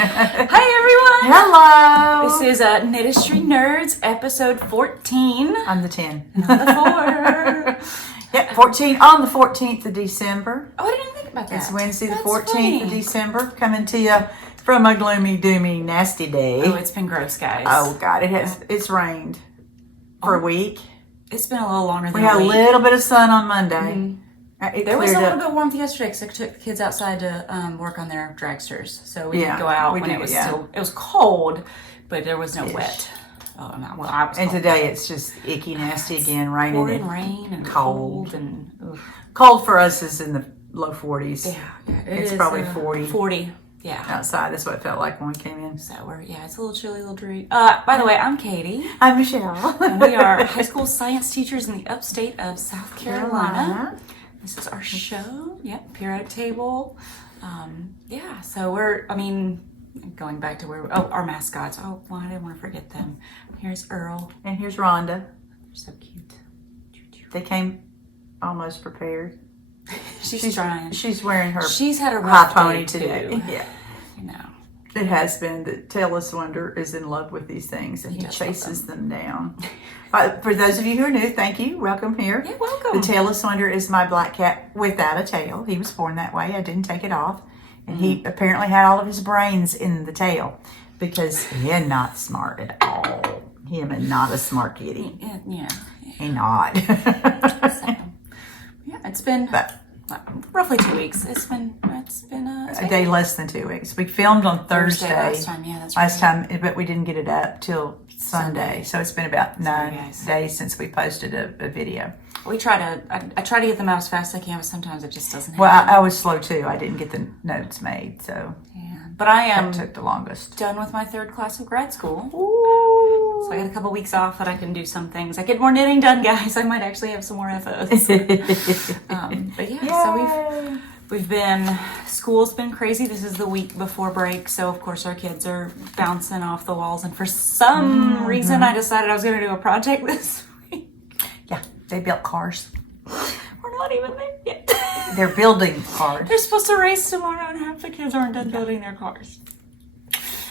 Hi everyone! Hello! This is Knitistry Knerds episode 14. I'm the 10. And I'm the 4. Yep, 14 on the 14th of December. Oh, I didn't think about that. It's Wednesday the That's 14th funny. of December. Coming to you from a gloomy, doomy, nasty day. Oh, it's been gross, guys. Oh, God. It's rained for a week. It's been a little longer than We had a a week. little bit of sun on Monday. Mm-hmm. There was a little bit of warmth yesterday because I took the kids outside to work on their dragsters. So we did go out when it was still, it was cold, but there was no wet. Oh, no. Well, I was and cold. Today it's just icky, nasty again, raining. Pouring rain and cold. And cold for us is in the low 40s. Yeah. It's probably 40. 40. Yeah. Outside, that's what it felt like when we came in. So it's a little chilly, a little dreary. By the way, I'm Caytee. I'm Michele. And we are high school science teachers in the upstate of South Carolina. This is our show. Yep, periodic table. So going back to our mascots. Oh, well, I didn't want to forget them. Here's Earl. And here's Rhonda. They're so cute. They came almost prepared. She's trying. She's wearing her She's had a high rough pony day today. too. Yeah. You know. It has been. The Tailless Wonder is in love with these things, and he does chases them down. For those of you who are new, thank you. Welcome here. Yeah, welcome. The Tailless Wonder is my black cat without a tail. He was born that way. I didn't take it off. And he apparently had all of his brains in the tail because he's not smart at all. Him and not a smart kitty. Yeah. He not. It's been roughly 2 weeks. It's been a day less than 2 weeks. We filmed on Thursday last time. Yeah, that's last right. time, but we didn't get it up till Sunday. So it's been about 9 days since we posted a video. We try to. I try to get them out as fast as I can, but sometimes it just doesn't happen. Well, I was slow too. I didn't get the notes made, so but I am that took the longest. Done with my 3rd class of grad school. Ooh. So I got a couple weeks off that I can do some things. I get more knitting done, guys. I might actually have some more FOs. But yeah, so we've been. School's been crazy. This is the week before break, so of course our kids are bouncing off the walls. And for some reason, I decided I was going to do a project this week. Yeah, they built cars. We're not even there yet. They're building cars. They're supposed to race tomorrow, and half the kids aren't done building their cars.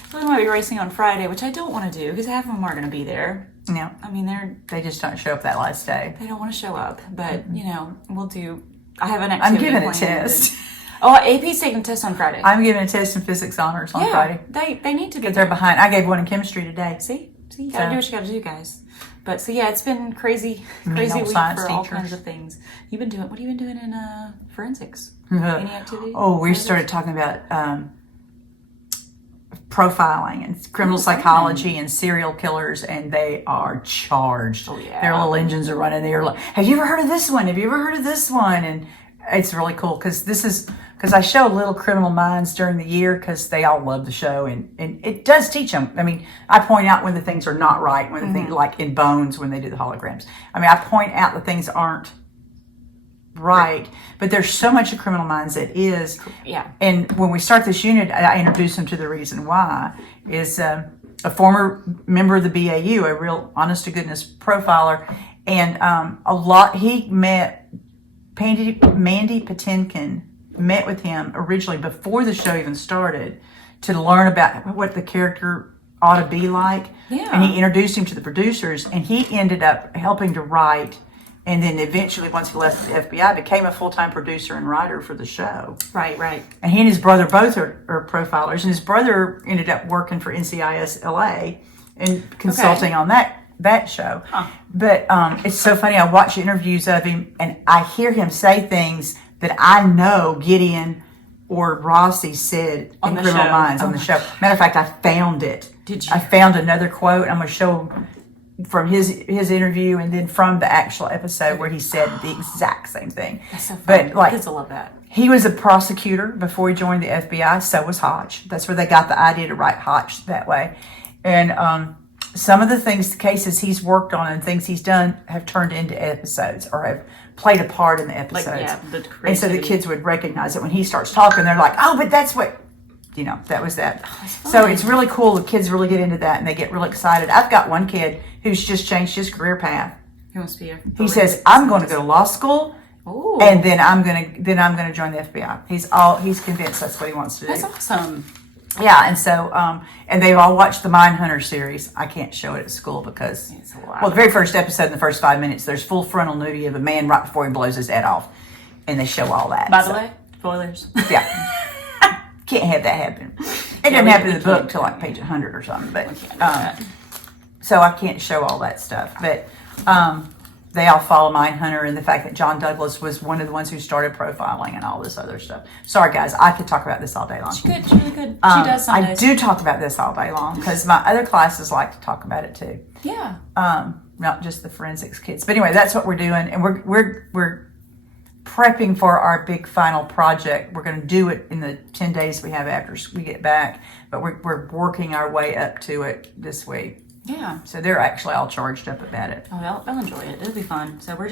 So we might be racing on Friday, which I don't want to do because half of them are going to be there. Yeah, I mean they just don't show up that last day. They don't want to show up, but we'll do. I have an activity. I'm giving a planned. test. AP's taking a test on Friday. I'm giving a test in physics honors on Friday. They need to be. Because they're behind. I gave one in chemistry today. See, you gotta do what you gotta do, guys. But it's been crazy week for all kinds of things. What have you been doing in forensics? Any activities? Oh, we started talking about profiling and criminal psychology and serial killers, and they are charged. Oh, yeah. Their little engines are running. They're like, have you ever heard of this one? Have you ever heard of this one? And it's really cool because I show Little Criminal Minds during the year because they all love the show, and it does teach them. I mean, I point out when the things are not right, when the things like in Bones when they do the holograms. I mean, I point out the things aren't right, but there's so much of Criminal Minds that is. Yeah. And when we start this unit, I introduce them to the reason why is a former member of the BAU, a real honest to goodness profiler, and he met Mandy Patinkin met with him originally before the show even started to learn about what the character ought to be like. Yeah. And he introduced him to the producers, and he ended up helping to write, and then eventually, once he left the FBI, became a full-time producer and writer for the show. Right. And he and his brother both are profilers, and his brother ended up working for NCIS LA and consulting on that show. But it's so funny. I watch interviews of him, and I hear him say things that I know Gideon or Rossi said in Criminal Minds on the show. Matter of fact, I found it. Did you? I found another quote. I'm going to show from his interview and then from the actual episode where he said the exact same thing. That's so funny. But kids will love that. He was a prosecutor before he joined the FBI. So was Hotch. That's where they got the idea to write Hotch that way. And some of the cases he's worked on and things he's done have turned into episodes or have played a part in the episodes. And so the kids would recognize it when he starts talking. They're like, oh, but that's what, that was that. So it's really cool. The kids really get into that and they get really excited. I've got one kid who's just changed his career path. He wants to be He says, I'm going to go to law school. Ooh. And then I'm gonna join the FBI. He's convinced that's what he wants to do. That's awesome. Yeah, and so, and they've all watched the Mindhunter series. I can't show it at school because, It's a lot. well, the very first episode, in the first 5 minutes, there's full frontal nudity of a man right before he blows his head off. And they show all that. By the way, spoilers. Yeah. Can't have that happen. It doesn't happen in the book till like page 100 or something. But so I can't show all that stuff. But they all follow Mindhunter and the fact that John Douglas was one of the ones who started profiling and all this other stuff. Sorry, guys. I could talk about this all day long. She's good. She's really good. She does some I days. do talk about this all day long because my other classes like to talk about it too. Yeah. Not just the forensics kids. But anyway, that's what we're doing. And we're prepping for our big final project. We're going to do it in the 10 days we have after we get back, but we're working our way up to it this week. Yeah. So they're actually all charged up about it. Oh, they'll enjoy it. It'll be fun. So we're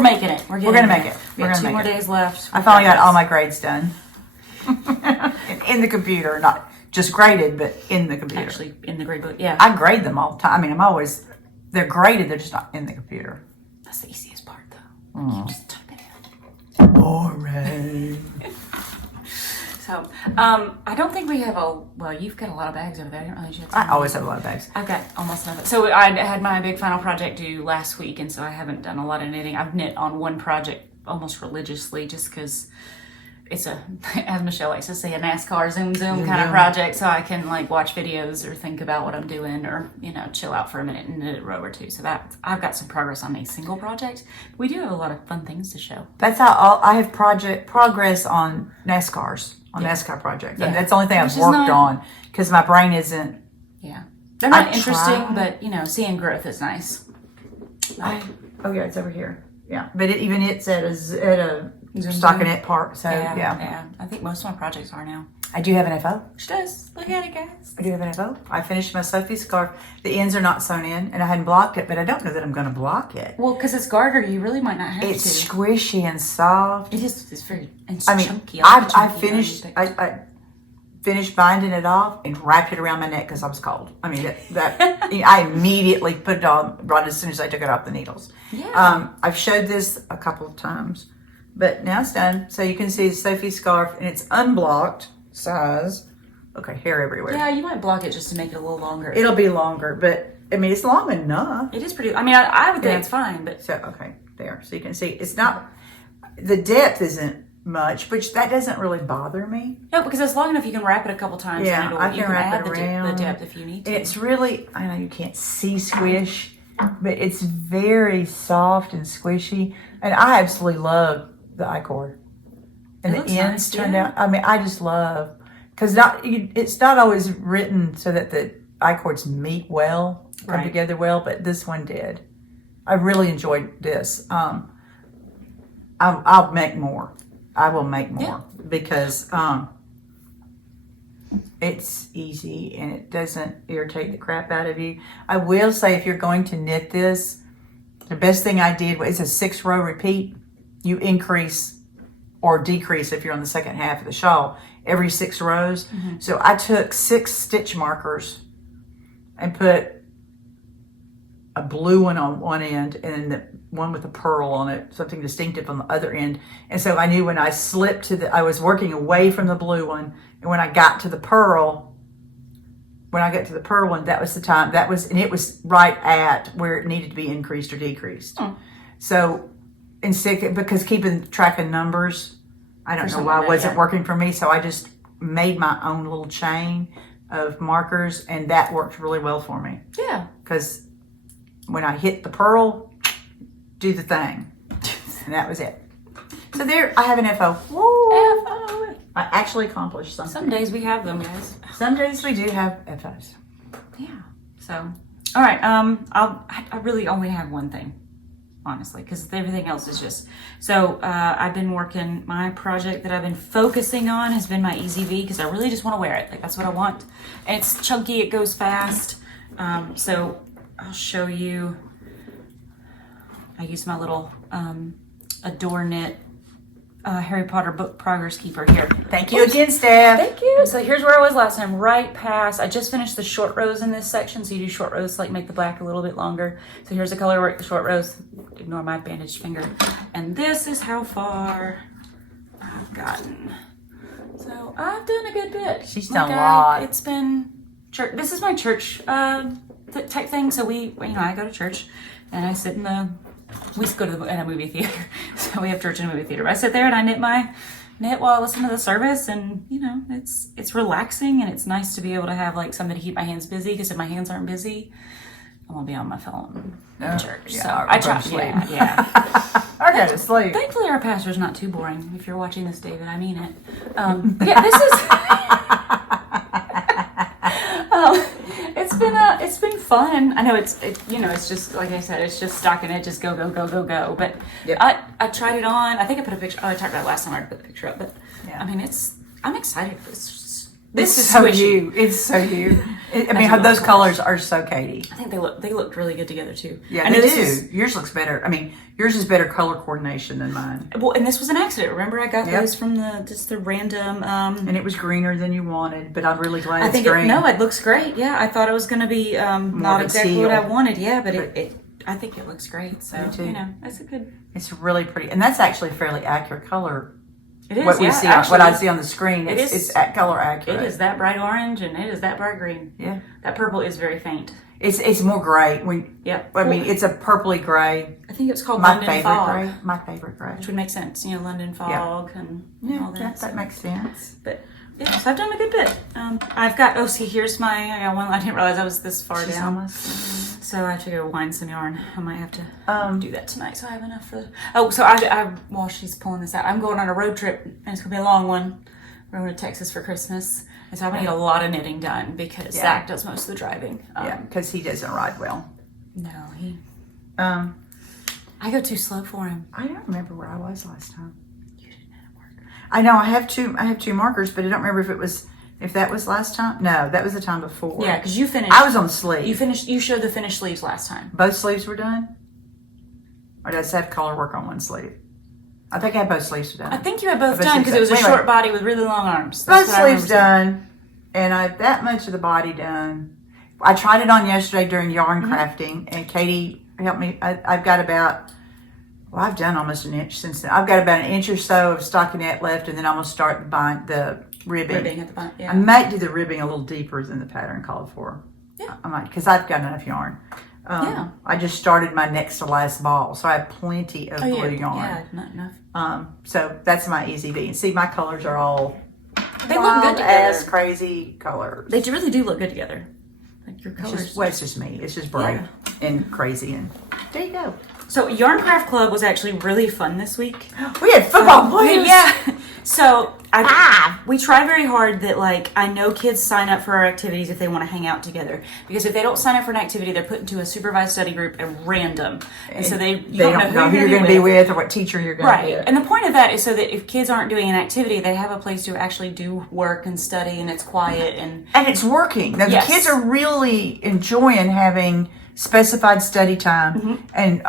making it. We're gonna make it. We have 2 more days left. I finally got all my grades done in the computer, not just graded, but in the computer. Actually, in the grade book. Yeah. I grade them all the time. I mean, they're graded. They're just not in the computer. That's the easiest part, though. You just type it in. Boring. So, I don't think we have well, you've got a lot of bags over there. I didn't realize you had I always have a lot of bags. I've got almost nothing. So I had my big final project due last week, and so I haven't done a lot of knitting. I've knit on one project almost religiously just because it's as Michelle likes to say, a NASCAR zoom kind of project, so I can like watch videos or think about what I'm doing or, chill out for a minute and knit a row or two. So that I've got some progress on a single project. We do have a lot of fun things to show. That's how I have progress on NASCAR projects. Yeah. That's the only thing I've worked on because my brain isn't. Yeah. They're not interesting, but, seeing growth is nice. Oh, yeah, it's over here. Yeah. But it's at a stockinette park. So, yeah. I think most of my projects are now. I do have an FO. She does. Look at it, guys. I do have an FO. I finished my Sophie scarf. The ends are not sewn in, and I hadn't blocked it, but I don't know that I'm going to block it. Well, because it's garter, you really might not have It's to. squishy and soft. It is. It's very. It's I mean, chunky. I finished. I finished binding it off and wrapped it around my neck because I was cold. I mean, I immediately put it on right as soon as I took it off the needles. Yeah. I've showed this a couple of times, but now it's done. So you can see the Sophie scarf, and it's unblocked size. Okay, hair everywhere. Yeah, you might block it just to make it a little longer. It'll be longer, but I mean, it's long enough. It is pretty. I mean, I would think it's fine, but so okay, there. So you can see it's not. The depth isn't much, which that doesn't really bother me. No, because it's long enough you can wrap it a couple times. Yeah, and I can wrap add it around. the depth if you need to. It's really, I know you can't see squish, but it's very soft and squishy, and I absolutely love the Acorn. And the ends turned out. I mean, I just love because it's not always written so that the I-cords meet well, come together well, but this one did. I really enjoyed this. I'll make more. I will make more because it's easy and it doesn't irritate the crap out of you. I will say if you're going to knit this, the best thing I did was a 6-row repeat. You increase or decrease if you're on the second half of the shawl every 6 rows. Mm-hmm. So I took 6 stitch markers and put a blue one on one end and then the one with a pearl on it, something distinctive on the other end. And so I knew when I slipped I was working away from the blue one, and when I got to the pearl one, that was the time, and it was right at where it needed to be increased or decreased. Oh. So because keeping track of numbers, I don't know why it wasn't working for me, so I just made my own little chain of markers, and that worked really well for me. Yeah. Because when I hit the pearl, do the thing. And that was it. So there, I have an FO. Woo! FO! I actually accomplished something. Some days we have them, guys. Some days we do have FOs. Yeah. So, all right. I really only have one thing, honestly, because everything else is just. So I've been working. My project that I've been focusing on has been my EZV because I really just want to wear it. Like that's what I want. And it's chunky. It goes fast. So I'll show you. I use my little Adore Knit Harry Potter book progress keeper here. Thank you again, Steph. Thank you. So here's where I was last time, right past. I just finished the short rows in this section. So you do short rows to like make the black a little bit longer. So here's the color work, the short rows. Ignore my bandaged finger. And this is how far I've gotten. So I've done a good bit. She's done a lot. It's been church. This is my church type thing. So I go to church, and I sit we go to a movie theater. So we have church in a movie theater. I sit there and I knit while I listen to the service, and it's relaxing, and it's nice to be able to have like something to keep my hands busy, because if my hands aren't busy, I won't be on my phone in church. Yeah, so I try to sleep. Yeah. I go to sleep. Thankfully, our pastor's not too boring. If you're watching this, David, I mean it. This is. It's been fun. I know it's just like I said, it's just stocking it, just go, go, go, go, go. But yep. I tried it on. I think I put a picture. Oh, I talked about it last time. I put the picture up, but yeah. I mean, I'm excited. This is so squishy. you. It's so you. I mean, those colors are so Caytee. I think they look really good together too. Yeah, they do. Yours looks better. I mean, yours is better color coordination than mine. Well, and this was an accident. Remember, I got those from the random. And it was greener than you wanted, but I'm really glad it's green. It looks great. Yeah, I thought it was going to be not exactly what I wanted. Yeah, but I think it looks great. So that's a good. It's really pretty, and that's actually a fairly accurate color. It is. What I see on the screen, it's color accurate. It is that bright orange, and it is that bright green. Yeah, that purple is very faint. It's more gray. I mean, it's a purpley gray. I think it was called London Fog. Gray. My favorite gray, which would make sense. London Fog and all that. Yeah, that makes sense. But so I've done a good bit. I've got. Oh, see, I got one. I didn't realize I was this far down. Almost. So I have to go wind some yarn. I might have to do that tonight, so I have enough for. So while she's pulling this out, I'm going on a road trip, and it's gonna be a long one. We're going to Texas for Christmas, and so I'm gonna get a lot of knitting done because Zach does most of the driving. Because he doesn't ride well. No, he. I go too slow for him. I don't remember where I was last time. You didn't have a marker. I know I have two markers, but I don't remember if that was last time. No, that was the time before. Yeah, because you finished. I was on the sleeve. You showed the finished sleeves last time. Both sleeves were done? Or did I just have color work on one sleeve? I think I had both sleeves done. I think you had both done because it was a short body with really long arms. Both sleeves done, and I have that much of the body done. I tried it on yesterday during yarn crafting, and Caytee helped me. I've got I've done almost an inch since then. I've got about an inch or so of stockinette left, and then I'm going to start the ribbing. Ribbing at the bottom, yeah. I might do the ribbing a little deeper than the pattern called for. Yeah. I might, because I've got enough yarn. I just started my next to last ball, so I have plenty of blue yarn. Yeah, not enough. So that's my easy V. And see, my colors are all they look good together. Crazy colors. They really do look good together. Like your colors. It's just me. It's just bright and crazy, and there you go. So Yarn Craft Club was actually really fun this week. We had football players. Yeah. So we try very hard that I know kids sign up for our activities if they want to hang out together, because if they don't sign up for an activity, they're put into a supervised study group at random, and so they don't know who you're going to be with or what teacher you're going to be with. And the point of that is so that if kids aren't doing an activity, they have a place to actually do work and study, and it's quiet and it's working. Now, the kids are really enjoying having specified study time and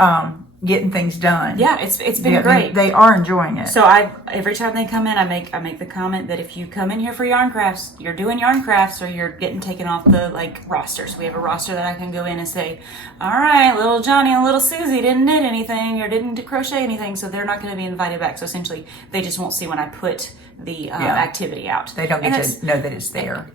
getting things done. Yeah, it's been great. They are enjoying it. So every time they come in, I make the comment that if you come in here for yarn crafts, you're doing yarn crafts or you're getting taken off the roster. So we have a roster that I can go in and say, all right, little Johnny and little Susie didn't knit anything or didn't crochet anything, so they're not going to be invited back. So essentially, they just won't see when I put the activity out. They don't get to know that it's there.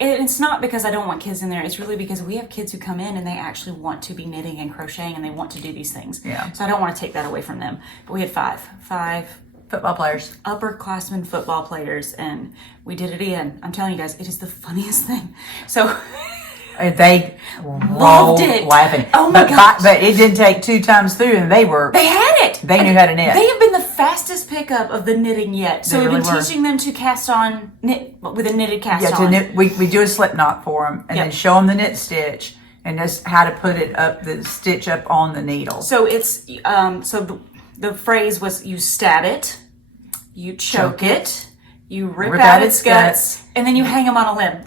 It's not because I don't want kids in there. It's really because we have kids who come in and they actually want to be knitting and crocheting and they want to do these things. Yeah. So I don't want to take that away from them. But we had five football players, upperclassmen football players, and we did it again. I'm telling you guys, it is the funniest thing. So they loved it, laughing. Oh my gosh! But it didn't take 2 times through, and they had it. They knew how to knit. They have been the fastest pickup of the knitting yet. So we've been teaching them to cast on knit with a knitted cast on. To knit, we do a slip knot for them, and then show them the knit stitch and just how to put it up, the stitch up on the needle. So it's the phrase was you stab it, you choke it, you rip out its guts, and then you hang them on a limb.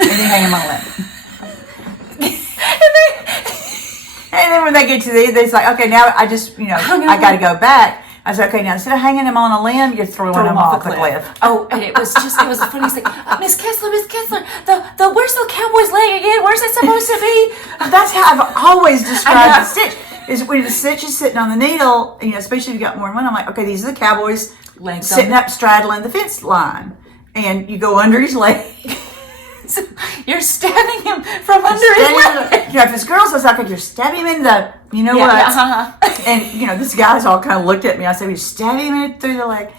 And then when they get to it's like, okay, now I just, I got to go back. I said, okay, now instead of hanging them on a limb, you're throwing them off the cliff. Oh, and it was the funniest thing. Miss Kessler, the where's the cowboy's leg again? Where's it supposed to be? That's how I've always described the stitch. Is when the stitch is sitting on the needle, especially if you got more than one, I'm like, okay, these are the cowboys legs sitting up straddling the fence line. and you go under his leg. You're stabbing him from under his leg. If this girl says, I think you're stabbing him in the, you know what? And, this guy's all kind of looked at me. I said, we stabbing him through the leg.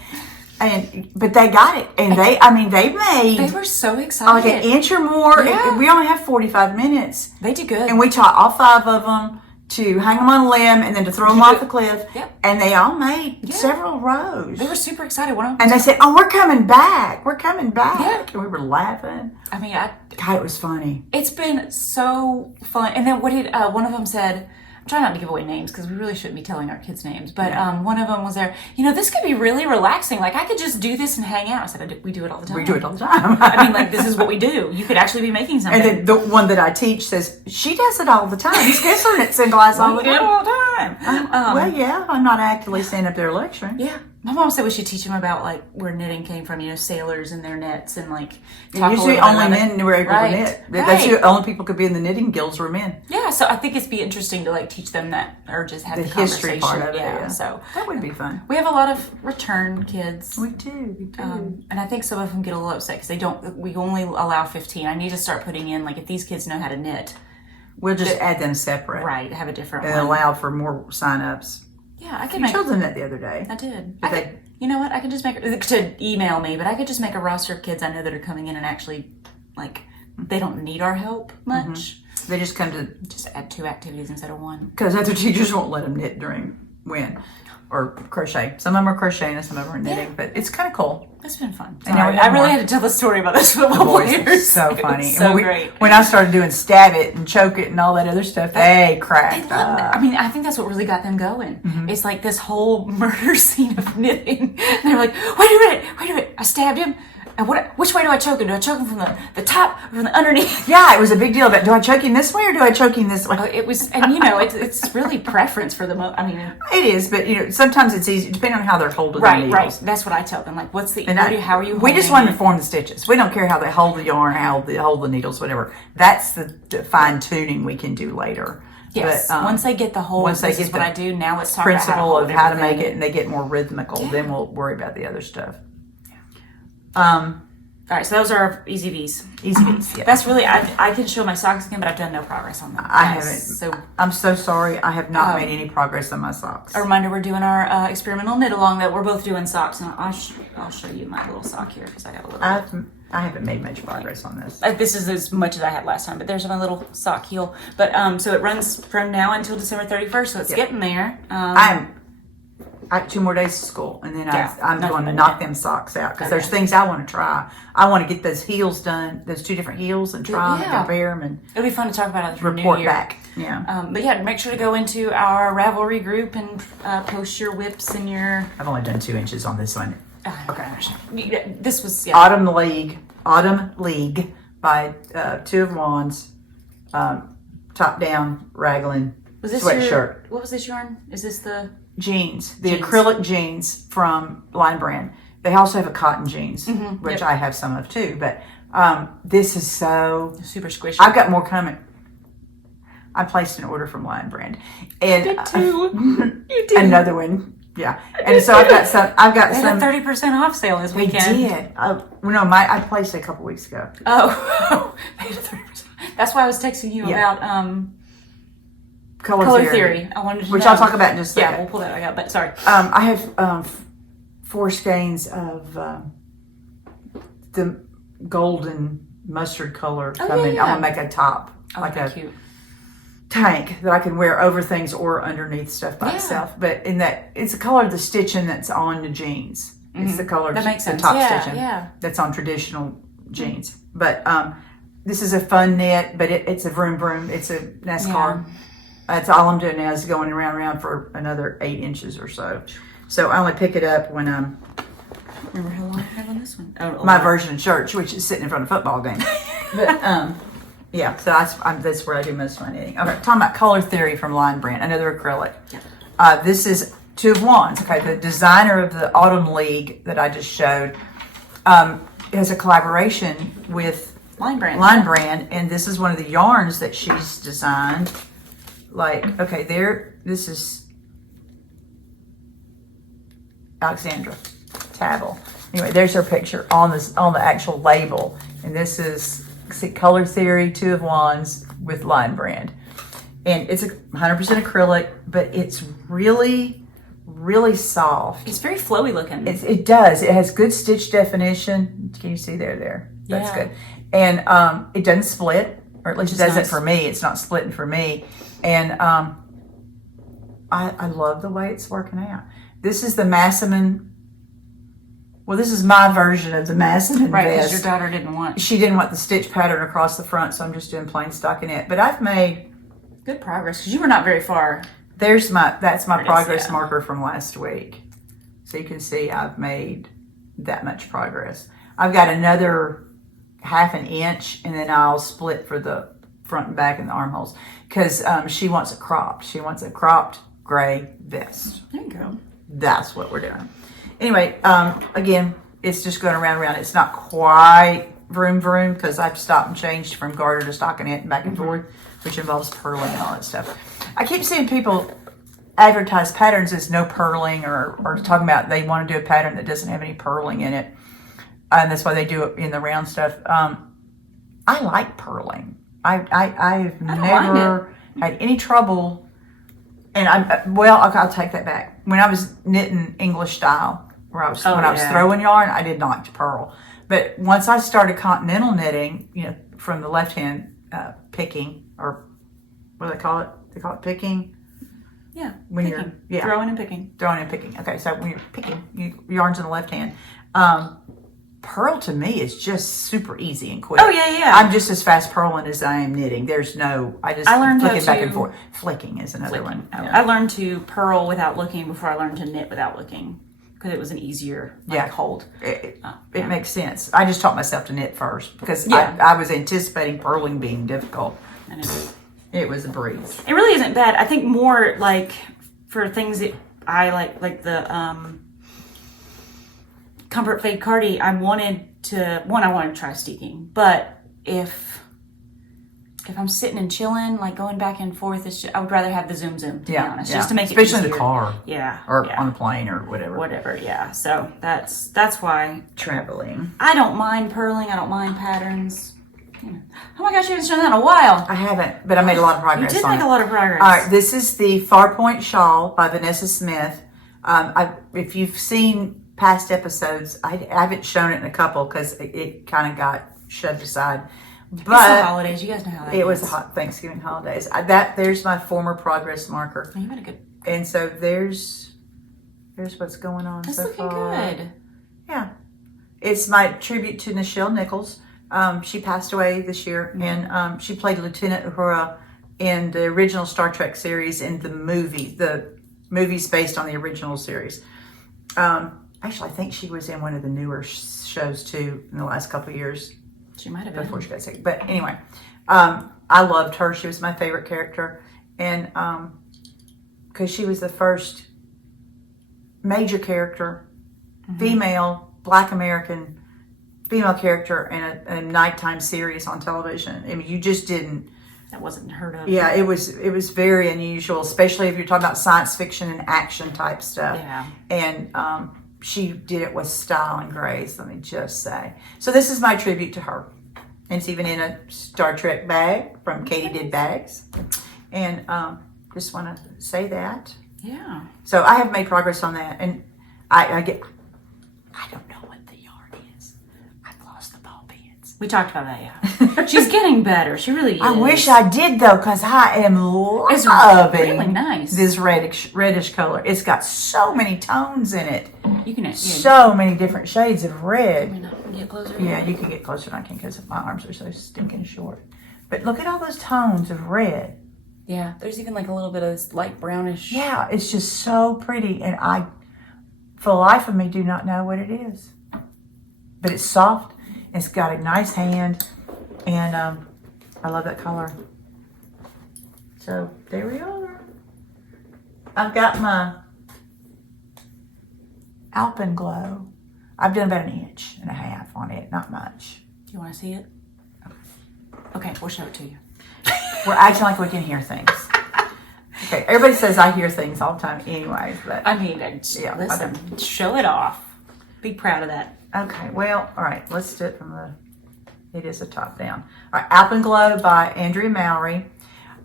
But they got it. And they were so excited. Like an inch or more. Yeah. We only have 45 minutes. They did good. And we taught all 5 of them to hang them on a limb and then to throw them off the cliff. Yep. And they all made several rows. They were super excited. And they said, we're coming back. We're coming back. Yeah. And we were laughing. I mean, God, it was funny. It's been so fun. And then what did one of them said, I'm trying not to give away names because we really shouldn't be telling our kids names, but one of them was there, this could be really relaxing. Like, I could just do this and hang out. I said, we do it all the time. We do it all the time. I mean, like, this is what we do. You could actually be making something. And then the one that I teach says, she does it all the time. These kids are in class all the time. All the time. Well, yeah, I'm not actively standing up there lecturing. Yeah. My mom said we should teach them about, like, where knitting came from, sailors and their nets and, like, usually only men were able to knit. Right. That's the only people could be in the knitting guilds were men. Yeah, so I think it'd be interesting to, like, teach them that or just have the history conversation. part of it. Yeah. So that would be fun. We have a lot of return kids. We do. And I think some of them get a little upset because we only allow 15. I need to start putting in, like, if these kids know how to knit. We'll just add them separate. Right, have a different and one. allow for more sign-ups. Yeah, I can You told them that the other day. I did. You know what? I could just to email me, but I could just make a roster of kids I know that are coming in and actually, like, they don't need our help much. Mm-hmm. They just come to... Just add 2 activities instead of 1. Because other teachers won't let them knit or crochet. Some of them are crocheting and some of them are knitting, but it's kind of cool. It's been fun. And I really had to tell the story about those football players. It's so funny. So great. When I started doing stab it and choke it and all that other stuff, they cracked up. I mean, I think that's what really got them going. Mm-hmm. It's like this whole murder scene of knitting. And they're like, wait a minute, I stabbed him. And which way do I choke him? Do I choke him from the top or from the underneath? Yeah, it was a big deal. But do I choke him this way or do I choke him this way? It was, and it's really preference for the most. I mean, it is, but sometimes it's easy depending on how they're holding the needles. Right. That's what I tell them. Like, how are you? We just want to form the stitches. We don't care how they hold the yarn, how they hold the needles, whatever. That's the fine tuning we can do later. Yes. But, once they get the whole, this is what I do. Now let's talk about principle of how to make it, and they get more rhythmical. Yeah. Then we'll worry about the other stuff. All right, so those are our Easy V's. Easy V's, yeah. That's really, I can show my socks again, but I've done no progress on them. I haven't. So I'm so sorry. I have not made any progress on my socks. A reminder, we're doing our experimental knit along that we're both doing socks. And I'll show you my little sock here because I got a little. I haven't made much progress on this. This is as much as I had last time, but there's my little sock heel. But so it runs from now until December 31st, so it's getting there. I have 2 more days of school, and then I'm going to knock them socks out because there's things I want to try. I want to get those heels done, those 2 different heels, and try them and compare them. And it'll be fun to talk about it. Report back. Yeah. But yeah, make sure to go into our Ravelry group and post your whips and your. I've only done 2 inches on this one. Okay. This was Autumn League by 2 of Wands, top down raglan sweatshirt. What was this yarn? Is this the jeans? The acrylic jeans from Line Brand. They also have a cotton jeans, which I have some of too. But this is so super squishy. I've got more coming. I placed an order from Line Brand, and you did too. You did another one. Yeah, and so I've got some. They had a 30% off sale this weekend. They did. I placed it a couple weeks ago. Oh, they had a 30%. That's why I was texting you about color theory. I wanted to which know. I'll talk about in just a second. Yeah, we'll pull that back up. But sorry, I have 4 skeins of the golden mustard color coming. Yeah. I'm gonna make a top, cute tank that I can wear over things or underneath stuff by itself. But in that, it's the color of the stitching that's on the jeans. It's the color that makes sense. The top stitching that's on traditional jeans. But this is a fun knit, but it's a vroom vroom. It's a NASCAR. That's all I'm doing now is going around for another 8 inches or so. So I only pick it up when I'm. Remember how long I had on this one? My version of church, which is sitting in front of a football game. But yeah, so that's where I do most of my knitting. Okay, talking about color theory from Line Brand, another acrylic. Yeah. This is 2 of Wands. Okay, the designer of the Autumn League that I just showed has a collaboration with Line Brand, and this is one of the yarns that she's designed. This is Alexandra Tabble. Anyway, there's her picture on the actual label, and this is Color Theory 2 of Wands with Line Brand, and it's 100% acrylic, but it's really, really soft. It's very flowy looking. It does. It has good stitch definition. Can you see there? That's good. And it doesn't split, or at least it doesn't for me. It's not splitting for me. And I love the way it's working out. This is the Massaman. Well, this is my version of the Massaman right, because vest. your daughter didn't want. She didn't want the stitch pattern across the front, so I'm just doing plain stockinette. But I've made good progress because you were not very far. That's my progress marker from last week. So you can see I've made that much progress. I've got another ½ an inch, and then I'll split for the front and back and the armholes because she wants it cropped. She wants a cropped gray vest. There you go. That's what we're doing. Anyway, again, it's just going around and around. It's not quite vroom vroom because I've stopped and changed from garter to stockinette and back and forth, which involves purling and all that stuff. I keep seeing people advertise patterns as no purling or talking about they want to do a pattern that doesn't have any purling in it. And that's why they do it in the round stuff. I like purling. I've never had any trouble. And I'll take that back. When I was knitting English style, when I was throwing yarn, I did not purl. But once I started continental knitting, from the left hand picking, or what do they call it? They call it picking. Yeah, when picking. you're throwing and picking. Throwing and picking. Okay, so when you're picking, yarn's in the left hand. Purl to me is just super easy and quick. Oh yeah. I'm just as fast purling as I am knitting. I learned flicking back and forth. Flicking is another one. Oh, yeah. I learned to purl without looking before I learned to knit without looking because it was an easier hold. It makes sense. I just taught myself to knit first because I was anticipating purling being difficult. I know. It was a breeze. It really isn't bad. I think more like for things that I like the Comfort Fade Cardi, I wanted to try steeking, but if I'm sitting and chilling, like going back and forth, I would rather have the zoom to be honest, just to make it especially easier. in the car, or on a plane or whatever. Yeah. So that's why traveling. I don't mind purling. I don't mind patterns. Oh my gosh, you haven't done that in a while. I haven't, but I made a lot of progress. You did make a lot of progress. All right, this is the Far Point Shawl by Vanessa Smith. If you've seen past episodes, I haven't shown it in a couple because it kind of got shoved aside. But it's the holidays, you guys know how that is. It was the hot Thanksgiving holidays. There's my former progress marker. Oh, you made a good. And so there's what's going on That's so looking far. good. Yeah, it's my tribute to Nichelle Nichols. She passed away this year, and she played Lieutenant Uhura in the original Star Trek series and the movies based on the original series. Actually, I think she was in one of the newer shows too in the last couple of years. She might have been. Before she got sick. But anyway, I loved her. She was my favorite character. And because she was the first major character, female, Black American female character in a nighttime series on television. I mean, you just didn't. That wasn't heard of. Yeah, it was very unusual, especially if you're talking about science fiction and action type stuff. Yeah. And she did it with style and grace, let me just say. So this is my tribute to her. And it's even in a Star Trek bag from Caytee Did Bags. And just want to say that. Yeah. So I have made progress on that. And I don't know what the yarn is. I've lost the ball pins. We talked about that, yeah. She's getting better. She really is. I wish I did, though, because I am loving it's really nice. This reddish color. It's got so many tones in it. You can so many different shades of red. Get closer. Yeah, you can get closer than I can because my arms are so stinking short. But look at all those tones of red. Yeah, there's even like a little bit of this light brownish. Yeah, it's just so pretty. And I, for the life of me, do not know what it is. But it's soft. It's got a nice hand. And I love that color. So there we are. I've got my Alpenglow. I've done about 1.5 inches on it, not much. Do you want to see it? Okay, we'll show it to you. We're acting like we can hear things. Okay, everybody says I hear things all the time anyways, but I mean, listen, show it off. Be proud of that. Okay, well, all right, let's do it from it is a top down. All right, Alpenglow by Andrea Mowry.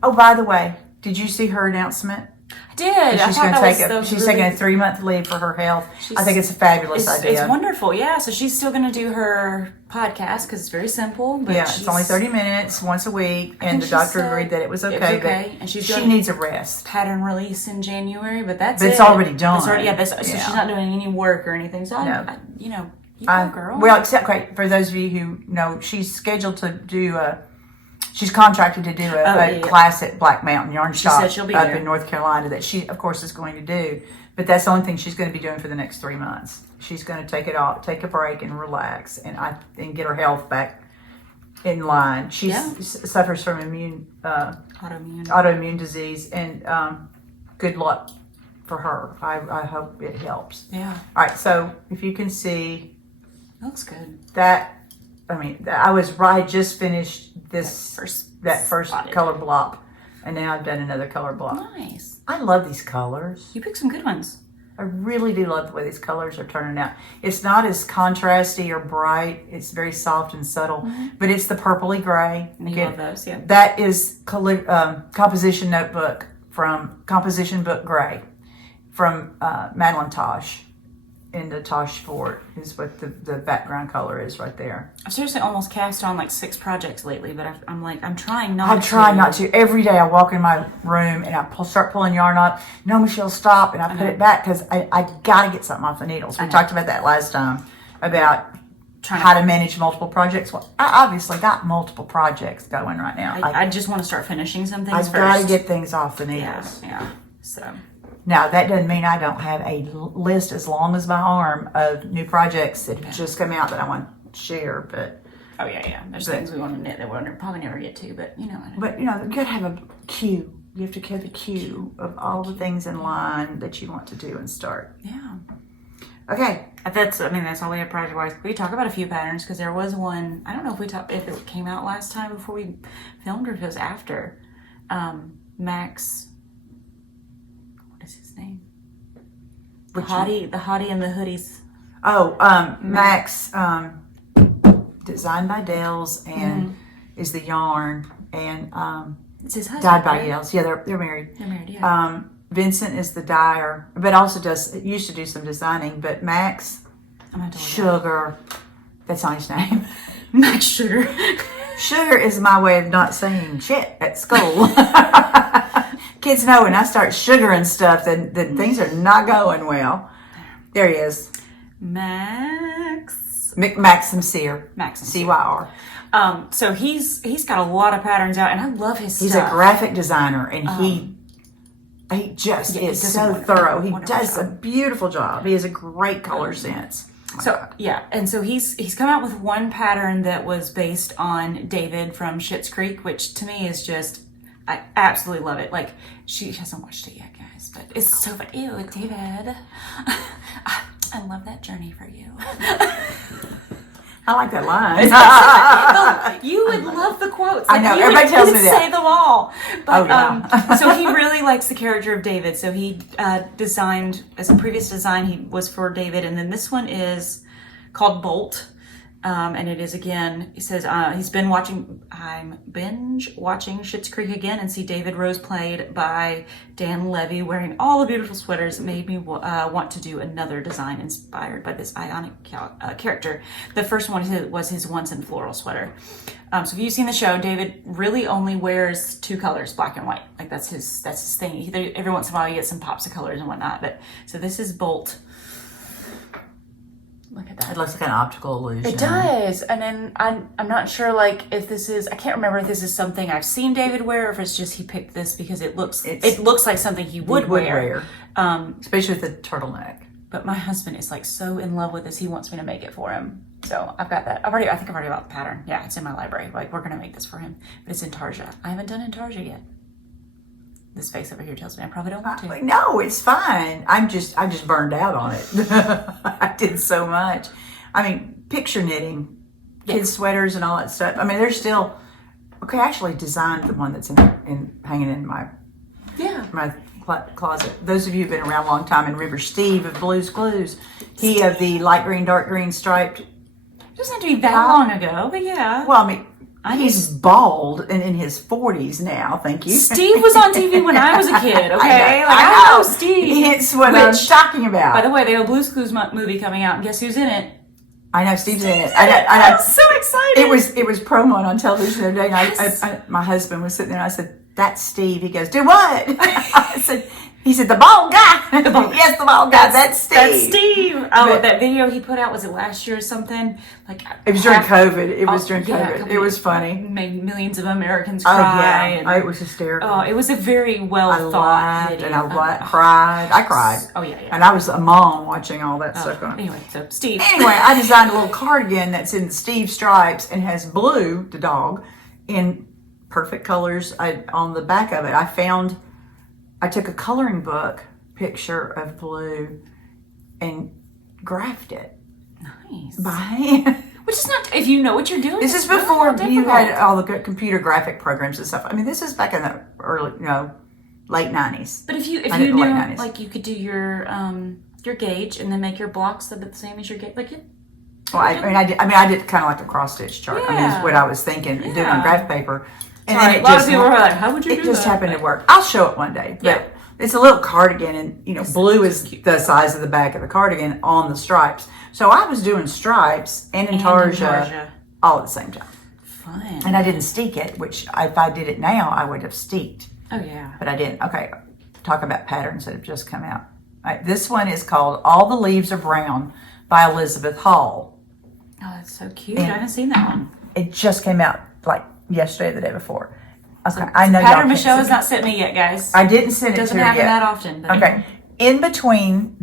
Oh, by the way, did you see her announcement? I did. She's going to take she's taking a 3-month leave for her health. I think it's a fabulous idea. It's wonderful, yeah. So she's still going to do her podcast because it's very simple. But yeah, it's only 30 minutes once a week, and the doctor agreed that it was okay. And she needs a rest. Pattern release in January, but that's it's already done. So she's not doing any work or anything. So you go, girl. Well, except for those of you who know, she's scheduled to do she's contracted to do a class at Black Mountain Yarn Shop up in North Carolina that she, of course, is going to do. But that's the only thing she's going to be doing for the next 3 months. She's going to take it off, take a break, and relax, and get her health back in line. She suffers from autoimmune disease, and good luck for her. I hope it helps. Yeah. All right. So if you can see, looks good. I just finished that first color block, and now I've done another color block. Nice. I love these colors. You picked some good ones. I really do love the way these colors are turning out. It's not as contrasty or bright. It's very soft and subtle, but it's the purpley gray. You love those, yeah. That is Composition Notebook from Composition Book Gray from Madeline Tosh. In the Tosh Fort is what the background color is right there. I've seriously almost cast on like 6 projects lately, but I'm trying not to. I'm trying not to. Every day I walk in my room and I start pulling yarn up. No, Michelle, stop. And I put it back because I got to get something off the needles. We talked about that last time about how to manage multiple projects. Well, I obviously got multiple projects going right now. I just want to start finishing some things I've got to get things off the needles. Yeah. So. Now, that doesn't mean I don't have a list as long as my arm of new projects that have just come out that I want to share, but... Oh, yeah. There's things we want to knit that we'll probably never get to, but, But, you got to have a queue. You have to have a queue of all the things in line that you want to do and start. Yeah. Okay. That's all we have project-wise. We talk about a few patterns, because there was one... I don't know if it came out last time before we filmed, or if it was after. Max... What's his name? The hottie and the hoodies. Oh, Max, designed by Dales and is the yarn, and it's his husband, dyed by Yales. Yeah, they're married. They're married, yeah. Vincent is the dyer, but also used to do some designing. But Max Sugar, that's not his name. Max Sugar. Sugar is my way of not saying shit at school. Kids know when I start sugaring stuff, then things are not going well. There he is. Max Sincere. CYR. So he's got a lot of patterns out, and I love his stuff. He's a graphic designer, and he just is so thorough. He does a beautiful job. He has a great color sense. So he's come out with one pattern that was based on David from Schitt's Creek, which to me is just... I absolutely love it. Like, she hasn't watched it yet, guys, but it's so fun. Ew, David. I love that journey for you. I like that line. You would love the quotes. I know, everybody tells me that. Say them all. But, so he really likes the character of David. So he designed, as a previous design, he was for David, and then this one is called Bolt. And it is again, he says, I'm binge watching Schitt's Creek again and see David Rose played by Dan Levy wearing all the beautiful sweaters that made me want to do another design inspired by this ionic character. The first one was his Once in Floral sweater. So if you've seen the show, David really only wears 2 colors, black and white. Like that's his thing. Every once in a while you get some pops of colors and whatnot. But so this is Bolt. Look at that. It looks like an optical illusion. It does. And then I'm not sure, like, if this is... I can't remember if this is something I've seen David wear or if it's just he picked this because it looks like something he would wear. Especially with the turtleneck. But my husband is, like, so in love with this, he wants me to make it for him. So I've got that. I think I've already bought the pattern. Yeah, it's in my library. Like, we're going to make this for him. But it's in Tarja. I haven't done Intarsia yet. This face over here tells me I probably don't want to. No, it's fine. I just burned out on it. I did so much. I mean, picture knitting, kids' sweaters and all that stuff. I mean, there's still... Okay, I actually designed the one that's hanging in my closet. Those of you who've been around a long time and remember Steve of Blue's Clues, he of the light green, dark green striped. It doesn't have to be that long ago, but yeah. Well, I mean, he's bald and in his 40s now. Thank you. Steve was on TV when I was a kid. Okay, I know Steve. It's what I'm talking about. By the way, they have a Blue's Clues movie coming out, and guess who's in it? I know Steve's in it. I'm so excited. It was promoed on television the other day. And my husband was sitting there, and I said, "That's Steve." He goes, "Do what?" I said. He said, "The bald guy." Yes, the bald guy. That's Steve. That's Steve. Oh, but that video he put out, was it last year or something? Like it was during COVID. It was during COVID. It was funny. Made millions of Americans cry. Oh, yeah. It was hysterical. Oh, it was a very well thought video. And I cried. I cried. Oh, yeah. And I was a mom watching all that stuff going on. Anyway, so Steve. Anyway, I designed a little cardigan that's in Steve stripes and has Blue, the dog, in perfect colors. On the back of it, I took a coloring book picture of Blue and graphed it. Nice. By hand. Which is not, if you know what you're doing. This is before you had all the computer graphic programs and stuff. I mean, this is back in the early, late 90s. But if you knew, like, you could do your gauge and then make your blocks the same as your gauge. Like it. Well, I did kind of like a cross stitch chart. Yeah. I mean, that's what I was thinking, doing on graph paper. And then a lot of people were like, "How would you do that?" It just happened to work. I'll show it one day. But it's a little cardigan, and Blue is the size of the back of the cardigan on the stripes. So I was doing stripes and intarsia all at the same time. Fun. And I didn't steek it, which if I did it now, I would have steeked. Oh yeah. But I didn't. Okay, talk about patterns that have just come out. All right, this one is called "All the Leaves Are Brown" by Elizabeth Hall. Oh, that's so cute. I haven't seen that one. It just came out like yesterday or the day before. Okay, so I know pattern Michele has not sent me yet, guys. I didn't send it to her yet. Doesn't happen that often. But okay, in between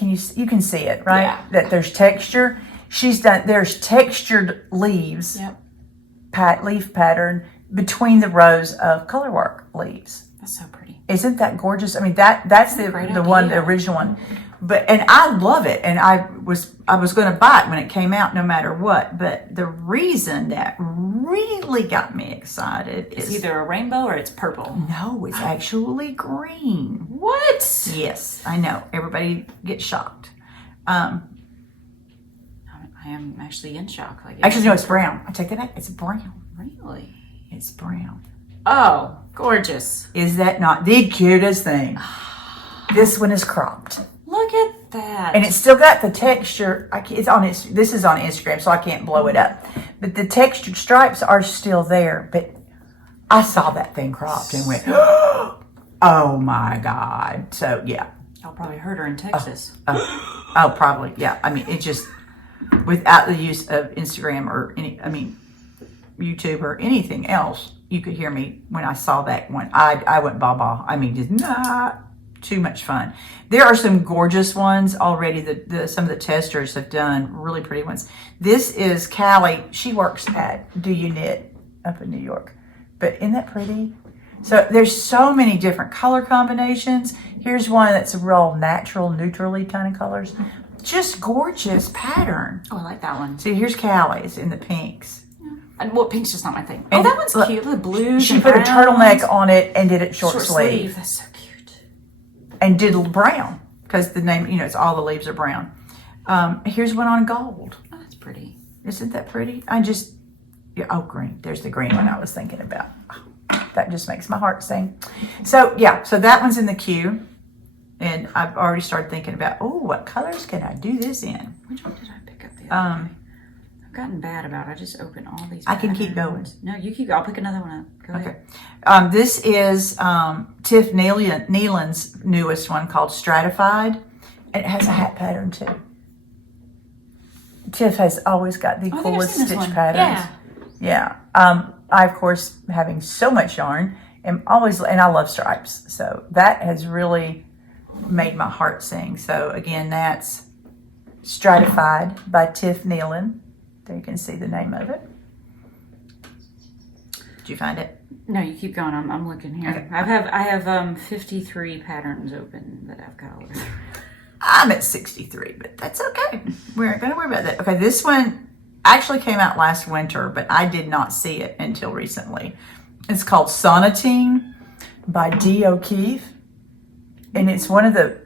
you can see it, right? Yeah. That there's texture. There's textured leaves. Yep. Leaf pattern between the rows of colorwork leaves. That's so pretty. Isn't that gorgeous? I mean, that's the one, the original one. And I love it, and I was going to buy it when it came out, no matter what. But the reason that really got me excited is either a rainbow or it's purple. No, it's actually green. What? Yes, I know. Everybody gets shocked. I am actually in shock. Actually, no, it's brown. I take that back. It's brown. Really? It's brown. Oh, gorgeous! Is that not the cutest thing? This one is cropped. Look at that. And it's still got the texture. This is on Instagram, so I can't blow it up. But the textured stripes are still there. But I saw that thing cropped and went, oh my God. So, yeah. Y'all probably heard her in Texas. Oh, probably. Yeah. I mean, it just, without the use of Instagram or YouTube or anything else, you could hear me when I saw that one. I went ba-ba. I mean, just not too much fun. There are some gorgeous ones already that some of the testers have done, really pretty ones. This is Callie. She works at Do You Knit up in New York. But isn't that pretty? So there's so many different color combinations. Here's one that's a real natural, neutrally kind of colors. Just gorgeous pattern. Oh, I like that one. See, here's Callie's in the pinks. Well, pink's just not my thing. That one's cute. The blues. She put a turtleneck on it and did it short sleeve. That's so cute. And did brown because the name, it's all the leaves are brown. Here's one on gold. Oh, that's pretty. Isn't that pretty? Green. There's the green one I was thinking about. That just makes my heart sing. So that one's in the queue. And I've already started thinking about, what colors can I do this in? Which one did I pick up the other day? I've gotten bad about it. I just open all these. I can keep going. No, you keep. I'll pick another one up. Go ahead. Okay. This is Tiff Nealon's newest one called Stratified. And it has a hat pattern too. Tiff has always got the coolest stitch patterns. Yeah. I, of course, having so much yarn, and I love stripes. So that has really made my heart sing. So again, that's Stratified by Tiff Nealon. There you can see the name of it. Did you find it? No, you keep going. I'm looking here. Okay. I have 53 patterns open that I've got over. I'm at 63, but that's okay. We're not going to worry about that. Okay, this one actually came out last winter, but I did not see it until recently. It's called Sonneting by D. O'Keefe. And it's one of the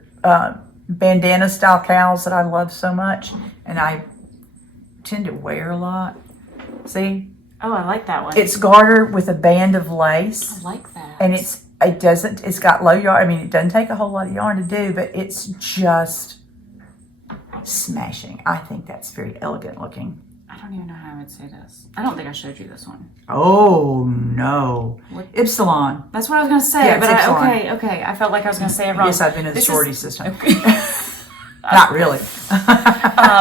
bandana style cowls that I love so much, and I tend to wear a lot. See? Oh, I like that one. It's garter with a band of lace. I like that. And it's got low yarn. I mean, it doesn't take a whole lot of yarn to do, but it's just smashing. I think that's very elegant looking. I don't even know how I would say this. I don't think I showed you this one. Oh, no. What? Ypsilon. That's what I was going to say. Yeah, but okay. I felt like I was going to say it wrong. Yes, I've been in the sorority is, system. Okay. Not really.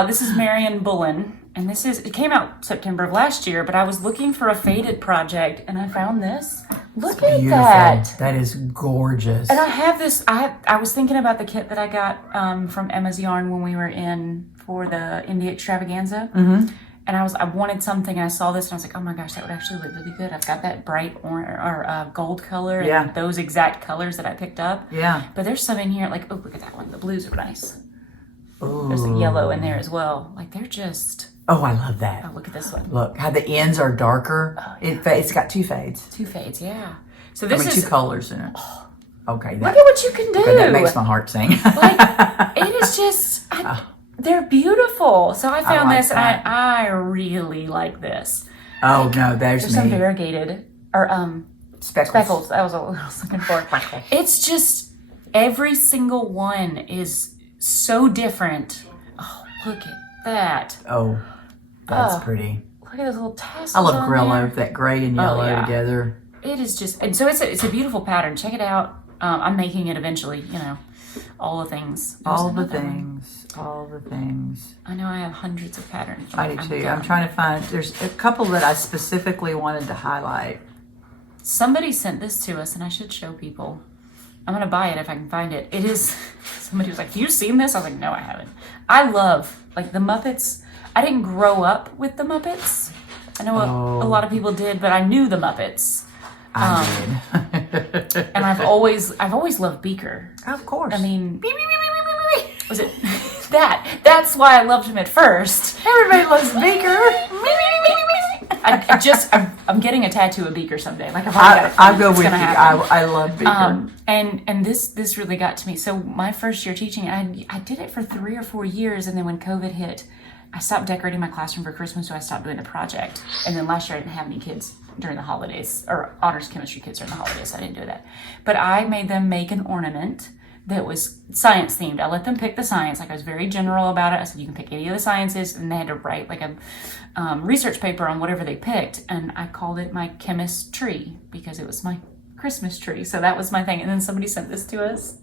This is Marion Bullen. And it came out September of last year, but I was looking for a faded project and I found this. Look at that. That is gorgeous. And I have this, I was thinking about the kit that I got from Emma's Yarn when we were in for the Indie Extravaganza. Mm-hmm. And I wanted something and I saw this and I was like, oh my gosh, that would actually look really good. I've got that bright orange or gold color and those exact colors that I picked up. Yeah. But there's some in here, like, oh, look at that one. The blues are nice. Ooh. There's a yellow in there as well. Like, they're just... Oh, I love that. Oh, look at this one. Look, how the ends are darker. Oh, yeah. It's got two fades. Two fades, yeah. So this is... two colors in it. Okay. Look at what you can do. Okay, that makes my heart sing. Like, it is just... they're beautiful. So I found this, and I really like this. Oh, no, there's some variegated, or speckles. That was what I was looking for. It's just, every single one is so different. Oh, look at that. Oh, that's pretty. Look at those little tassels. I love Grello, that gray and yellow together. It is just, and so it's a beautiful pattern. Check it out. I'm making it eventually, all the things. All the things. I know I have hundreds of patterns. I do too. I'm trying to find, there's a couple that I specifically wanted to highlight. Somebody sent this to us and I should show people. I'm going to buy it if I can find it. It is, somebody was like, have you seen this? I was like, no, I haven't. I love, like, the Muppets. I didn't grow up with the Muppets. I know a lot of people did, but I knew the Muppets. I did. And I've always loved Beaker. Of course. I mean, was it that's why I loved him at first. Everybody loves Beaker. I'm getting a tattoo of Beaker someday. Like, I'll go with you. I love Beaker. And this really got to me. So my first year teaching, I did it for 3 or 4 years, and then when COVID hit, I stopped decorating my classroom for Christmas, so I stopped doing the project. And then last year I didn't have any kids during the holidays, or honors chemistry kids during the holidays, so I didn't do that. But I made them make an ornament that was science themed. I let them pick the science. Like, I was very general about it. I said, you can pick any of the sciences, and they had to write like a research paper on whatever they picked. And I called it my chemist tree because it was my Christmas tree. So that was my thing. And then somebody sent this to us,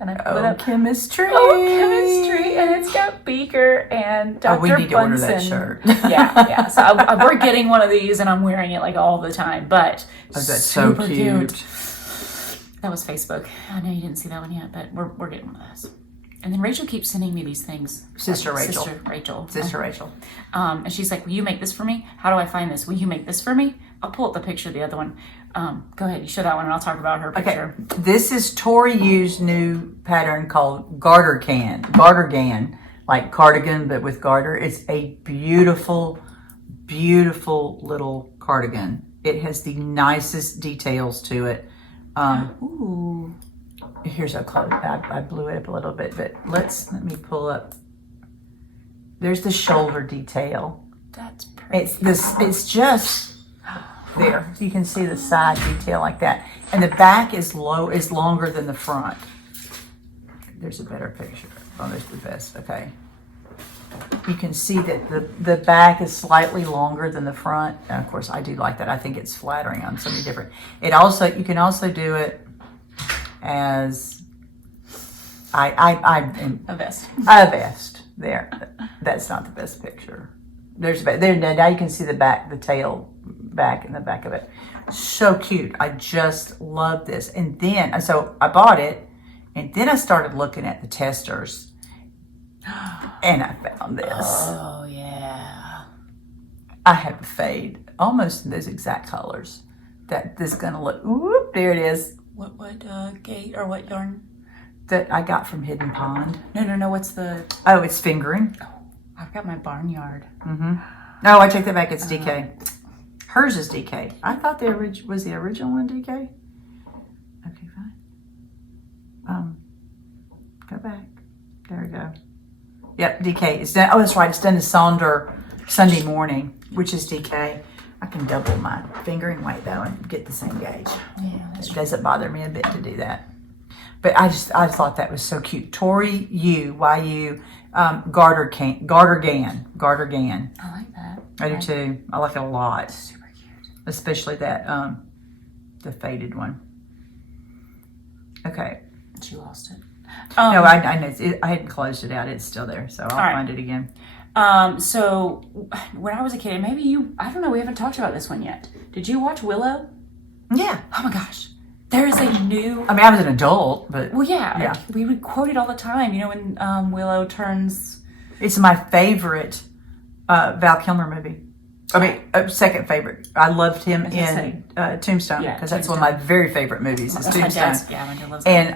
and I put up chemistry. And it's got Beaker and Dr. We need to order that Bunsen. shirt. yeah. So we're getting one of these, and I'm wearing it like all the time. But that's so cute. That was Facebook. I know you didn't see that one yet, but we're getting one of those. And then Rachel keeps sending me these things. Sister Rachel. And she's like, will you make this for me? How do I find this? Will you make this for me? I'll pull up the picture of the other one. Go ahead, you show that one, and I'll talk about her picture. Okay. This is Tori Yu's new pattern called Gartergan, like cardigan, but with garter. It's a beautiful, beautiful little cardigan. It has the nicest details to it. Ooh. Here's a close. I blew it up a little bit, but let me pull up. There's the shoulder detail. That's pretty. It's just there. You can see the side detail like that, and the back is longer than the front. There's a better picture. Oh, there's the best. Okay. You can see that the back is slightly longer than the front. And of course, I do like that. I think it's flattering on so many different. You can also do it as a vest. A vest. There. That's not the best picture. There. Now you can see the back, the tail back in the back of it. So cute. I just love this. And then, so I bought it, and then I started looking at the testers. And I found this. Oh, yeah. I have a fade almost in those exact colors. That this is going to look, whoop, there it is. What gate or what yarn? That I got from Hidden Pond. No, what's the... Oh, it's fingering. Oh, I've got my barnyard. Mm-hmm. No, I take that back, it's DK. Hers is DK. I thought was the original one DK? Okay, fine. Go back. There we go. Yep, DK. It's done. Oh, that's right. It's done to Sunday morning, which is DK. I can double my fingering weight though and get the same gauge. Yeah, It doesn't bother me a bit to do that. But I thought that was so cute. Tori YU, Garter Gan. I like that. I do too. I like it a lot. Super cute. Especially that, the faded one. Okay. She lost it. No, I know. I hadn't closed it out. It's still there, so I'll find it again. So when I was a kid, and maybe I don't know, we haven't talked about this one yet. Did you watch Willow? Yeah. Oh my gosh. There is a new... I mean, I was an adult, but... Well, yeah. We would quote it all the time, when Willow turns... It's my favorite Val Kilmer movie. I mean, second favorite. I loved him in Tombstone, because that's one of my very favorite movies is Tombstone. My loves and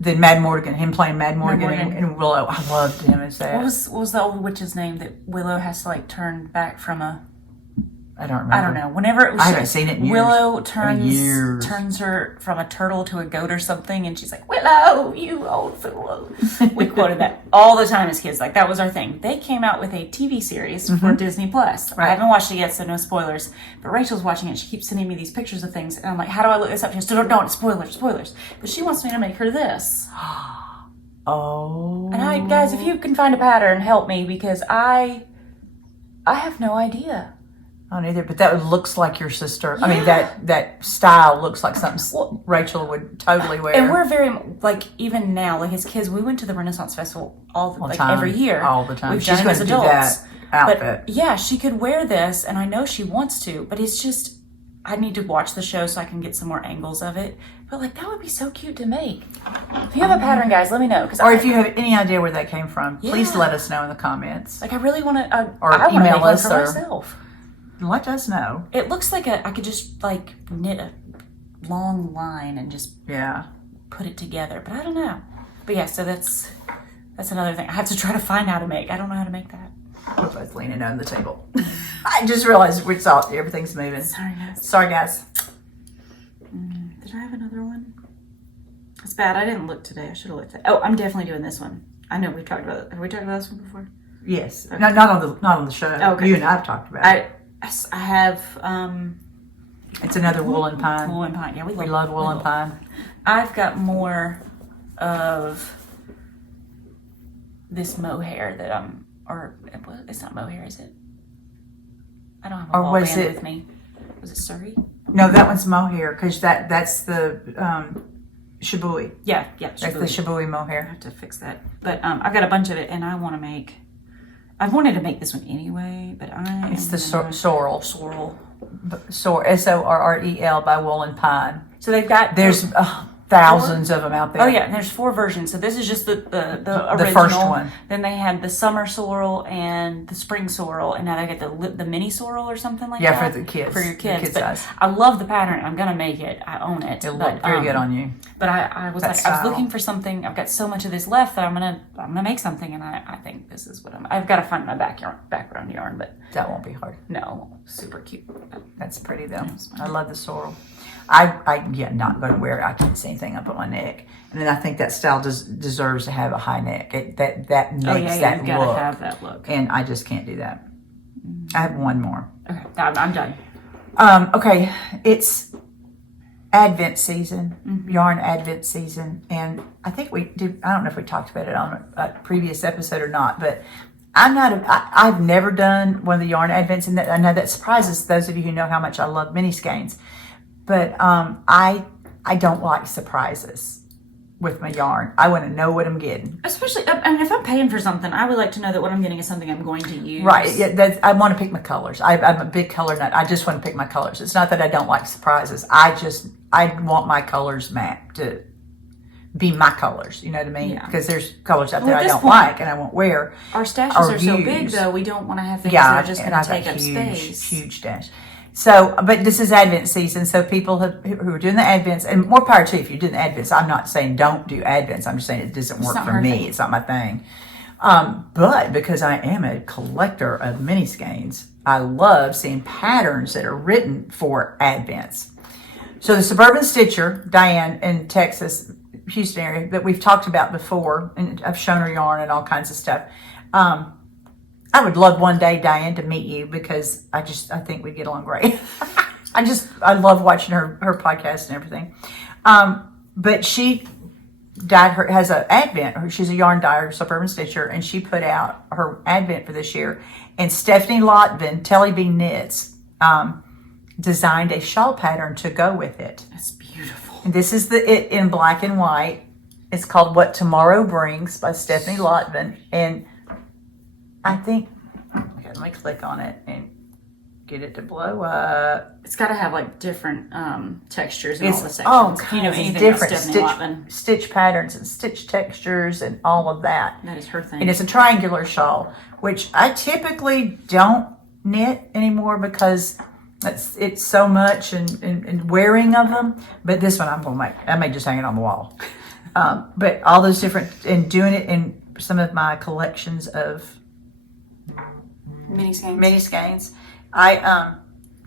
then Mad Morgan, him playing Mad Morgan. And Willow. I loved him as that. What was the old witch's name that Willow has to turn back from a... I don't remember. I don't know. Whenever it was, I haven't seen it in years. Willow turns her from a turtle to a goat or something, and she's like, "Willow, you old fool." We quoted that all the time as kids. That was our thing. They came out with a TV series for Disney Plus. Right. I haven't watched it yet, so no spoilers. But Rachel's watching it. She keeps sending me these pictures of things, and I'm like, "How do I look this up?" She goes, "Don't, spoilers." But she wants me to make her this. Oh. And guys, if you can find a pattern, help me, because I have no idea. I don't either, but that looks like your sister. Yeah. I mean, that style looks like something Rachel would totally wear. And we're very, even now, as kids, we went to the Renaissance Festival all the time, every year. All the time. We've She's done it as adults. That outfit. But yeah, she could wear this, and I know she wants to, but it's just, I need to watch the show so I can get some more angles of it. But that would be so cute to make. If you have a pattern, guys, let me know. Or if you have any idea where that came from, please let us know in the comments. I really want to, or I want to email make one us for myself. Let us know. It looks like I could just knit a long line and just put it together, but I don't know. But yeah, so that's another thing. I have to try to find how to make. I don't know how to make that. We're both leaning on the table. I just realized we saw everything's moving. Sorry, guys. Did I have another one? It's bad. I didn't look today. I should have looked at. Oh, I'm definitely doing this one. I know we've talked about it. Have we talked about this one before? Yes. Okay. Not on the show. Okay. You and I have talked about it. I have. It's another woolen pine. Woolen pine. Yeah, we love woolen pine. I've got more of this mohair that it's not mohair, is it? I don't have a ball band with me. Was it Surrey? No, that one's mohair because that's the shabui. Yeah, that's the shabui mohair. I have to fix that, but I've got a bunch of it, and I want to make. I've wanted to make this one anyway, but it's the sorrel. Sorrel. SORREL by Woolen Pine. So they've got there's thousands of them out there. Oh yeah, and there's 4 versions. So this is just the original. The first one. Then they had the summer sorrel and the spring sorrel, and now they got the mini sorrel or something like that. Yeah, for the kids. For your kids. The kid size. I love the pattern. I'm gonna make it. I own it. It'll look very good on you. But I was looking for something. I've got so much of this left that I'm gonna make something, and I think this is what I've got to find my background yarn, but that won't be hard. No, super cute. That's pretty though. I love the sorrel. I not going to wear it. I can't see anything up on my neck, and then I think that style deserves to have a high neck. That makes that look. Gotta have that look, and I just can't do that. I have one more. Okay, I'm done. Okay, it's Advent season, yarn Advent season, and I think we did. I don't know if we talked about it on a previous episode or not, but I've never done one of the yarn Advents, and I know that surprises those of you who know how much I love mini skeins. But I don't like surprises with my yarn. I want to know what I'm getting. Especially, and if I'm paying for something, I would like to know that what I'm getting is something I'm going to use. Right. Yeah, I want to pick my colors. I'm a big color nut. I just want to pick my colors. It's not that I don't like surprises. I want my colors mapped to be my colors. You know what I mean? Yeah. Because there's colors out there I don't like and I won't wear. Our stashes are so big, though. We don't want to have things that are just going to take up space. Huge stash. So, but this is Advent season, so people who are doing the Advents, and more power to you if you're doing the Advents. I'm not saying don't do Advents. I'm just saying it doesn't work for me. It's not my thing. But because I am a collector of mini skeins, I love seeing patterns that are written for Advents. So the Suburban Stitcher, Diane in Texas, Houston area that we've talked about before, and I've shown her yarn and all kinds of stuff. I would love one day, Diane, to meet you because I think we'd get along great. I love watching her podcast and everything. But she has an advent. She's a yarn dyer, suburban stitcher, and she put out her advent for this year. And Stephanie Lotvin, Telly B Knits, designed a shawl pattern to go with it. That's beautiful. And this is it in black and white. It's called What Tomorrow Brings by Stephanie Lotvin. And I think, okay, let me click on it and get it to blow up. It's got to have like different textures in all the sections. Oh, you know, anything different about Stephanie Lotvin. stitch patterns and stitch textures and all of that. That is her thing. And it's a triangular shawl, which I typically don't knit anymore because it's so much and wearing of them. But this one I may just hang it on the wall. But all those different, and doing it in some of my collections of mini skeins.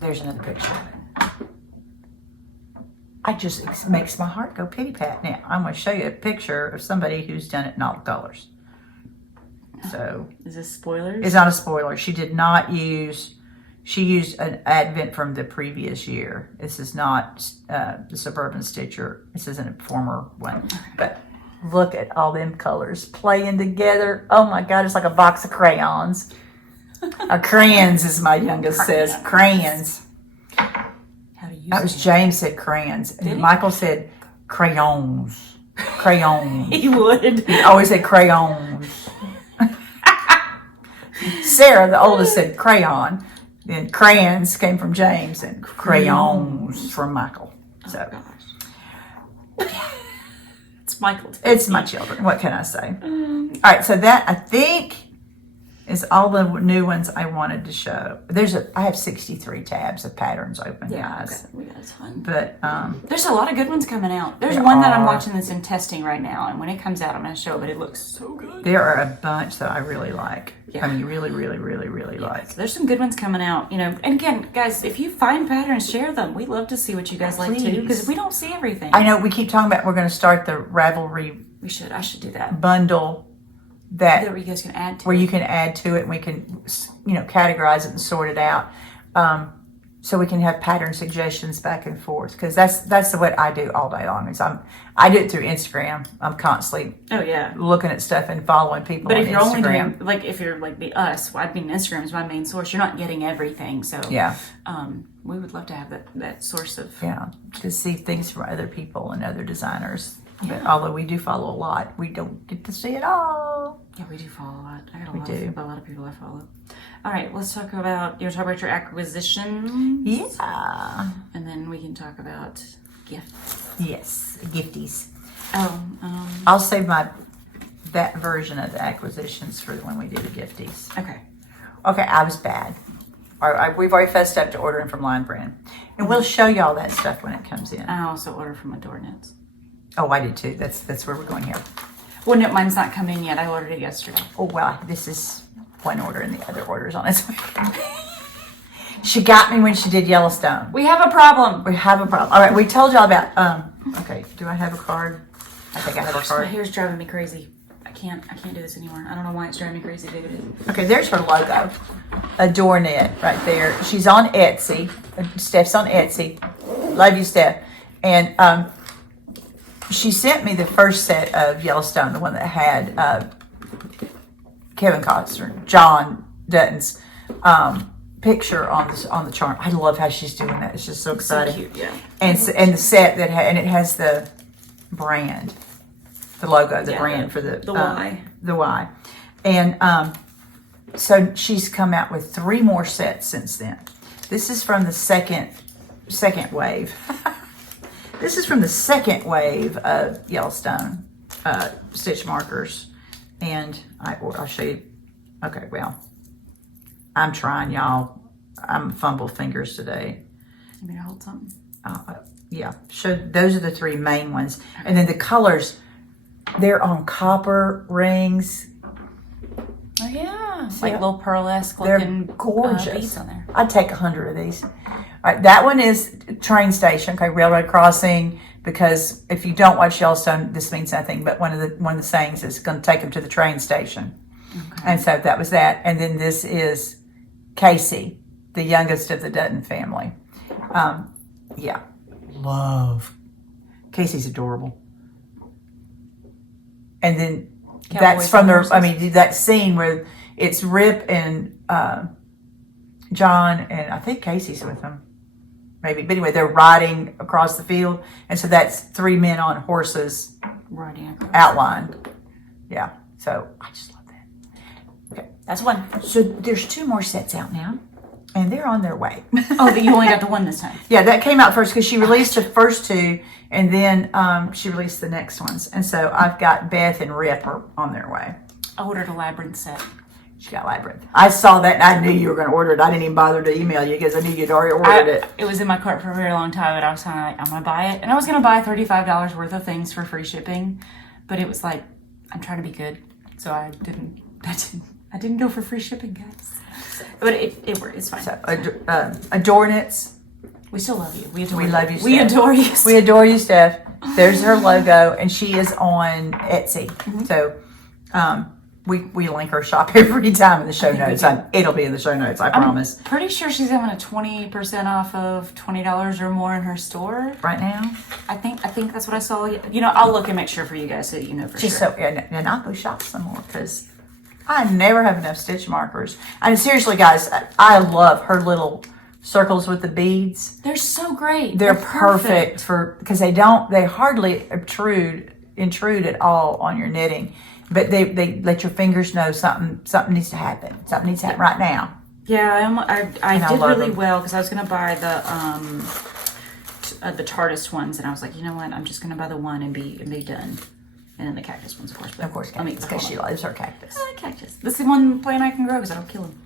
There's another picture. It makes my heart go pity pat. Now I'm going to show you a picture of somebody who's done it in all colors. So is this spoilers? It's not a spoiler. She did not use. She used an advent from the previous year. This is not the Suburban Stitcher. This isn't a former one. But look at all them colors playing together. Oh my God, it's like a box of crayons. Crayons, as my youngest says. Crayons. How do you That was James said crayons. And Michael said crayons. Crayons. He would. He always said crayons. Sarah, the oldest, said crayon. Then crayons came from James and crayons from Michael. So, it's Michael. It's my children. What can I say? All right, so that I think is all the new ones I wanted to show. I have 63 tabs of patterns open, guys. We got a ton. But there's a lot of good ones coming out. There's one that I'm watching that's in testing right now, and when it comes out, I'm going to show it. But it looks so good. There are a bunch that I really like. Yeah. I mean, really, really, really, really like. So there's some good ones coming out, you know. And again, guys, if you find patterns, share them. We love to see what you guys like too, because we don't see everything. I know we keep talking about we're going to start the Ravelry. I should do that Bundle. That you guys can add to where you can add to it and we can categorize it and sort it out, so we can have pattern suggestions back and forth, because that's what I do all day long. Is I do it through Instagram. I'm constantly looking at stuff and following people. But on if you're Instagram. only doing if you're like us, I mean Instagram is my main source. You're not getting everything, so we would love to have that source of to see things from other people and other designers. But although we do follow a lot, we don't get to see it all. Yeah, we do follow a lot. I got a lot of people I follow. All right, let's talk about your acquisition. Yeah. And then we can talk about gifts. Yes, gifties. Oh. I'll save that version of the acquisitions for when we do the gifties. Okay. Okay, I was bad. We've already fessed up to ordering from Line Brand. And we'll show you all that stuff when it comes in. I also order from Adore Knits. Oh, I did too. That's where we're going here. Well, no, mine's not come in yet. I ordered it yesterday. Oh, well, this is one order and the other order's on its way. She got me when she did Yellowstone. We have a problem. All right, we told y'all about, okay, do I have a card? I think I have a card. My hair's driving me crazy. I can't do this anymore. I don't know why it's driving me crazy, David. Okay, there's her logo. Adore Knit right there. She's on Etsy. Steph's on Etsy. Love you, Steph. And, she sent me the first set of Yellowstone, the one that had Kevin Costner, John Dutton's picture on the charm. I love how she's doing that. It's just so exciting. So cute, yeah. And the set and it has the brand, the logo, the brand for the Y. The Y. And so she's come out with 3 more sets since then. This is from the second wave. This is from the second wave of Yellowstone stitch markers. And I'll show you. Okay, well, I'm trying, y'all. I'm fumble fingers today. You want me to hold something? Yeah. Those are the 3 main ones. And then the colors, they're on copper rings. Oh, yeah. See, like little pearlesque they're looking gorgeous. beads on there. I'd take 100 of these. All right, that one is train station, okay, railroad crossing, because if you don't watch Yellowstone, this means nothing, but one of the sayings is going to take them to the train station. Okay. And so that was that. And then this is Casey, the youngest of the Dutton family. Yeah. Love. Casey's adorable. And then Cowboys that's from that scene where it's Rip and John, and I think Casey's with them. Maybe. But anyway, they're riding across the field. And so that's 3 men on horses riding outlined. Yeah. So I just love that. Okay. That's one. So there's 2 more sets out now. And they're on their way. Oh, you only got the one this time. Yeah, that came out first because she released the first 2, and then she released the next ones. And so I've got Beth and Rip are on their way. I ordered a Labyrinth set. She got Labyrinth. I saw that and I knew you were going to order it. I didn't even bother to email you because I knew you'd already ordered it. It was in my cart for a very long time, and I was kind of like, I'm going to buy it. And I was going to buy $35 worth of things for free shipping, but it was like, I'm trying to be good, so I didn't go for free shipping, guys. But it worked. It's fine. So, Adore Knits. We still love you. We love you, Steph. We adore you. We adore you, Steph. There's her logo, and she is on Etsy. Mm-hmm. So we link her shop every time in the show notes. It'll be in the show notes, I promise. I'm pretty sure she's having a 20% off of $20 or more in her store right now. I think that's what I saw. You know, I'll look and make sure for you guys so you know for sure. So, and I'll go shop some more because I never have enough stitch markers. I mean, seriously, guys, I love her little circles with the beads. They're so great. They're perfect because they hardly intrude at all on your knitting, but they let your fingers know something needs to happen. Something needs to happen right now. Yeah, I did really well because I was going to buy the TARDIS ones, and I was like, you know what? I'm just going to buy the one and be done. And then the cactus ones, of course. Of course, because she loves her cactus. I like cactus. This is the one plant I can grow because I don't kill them.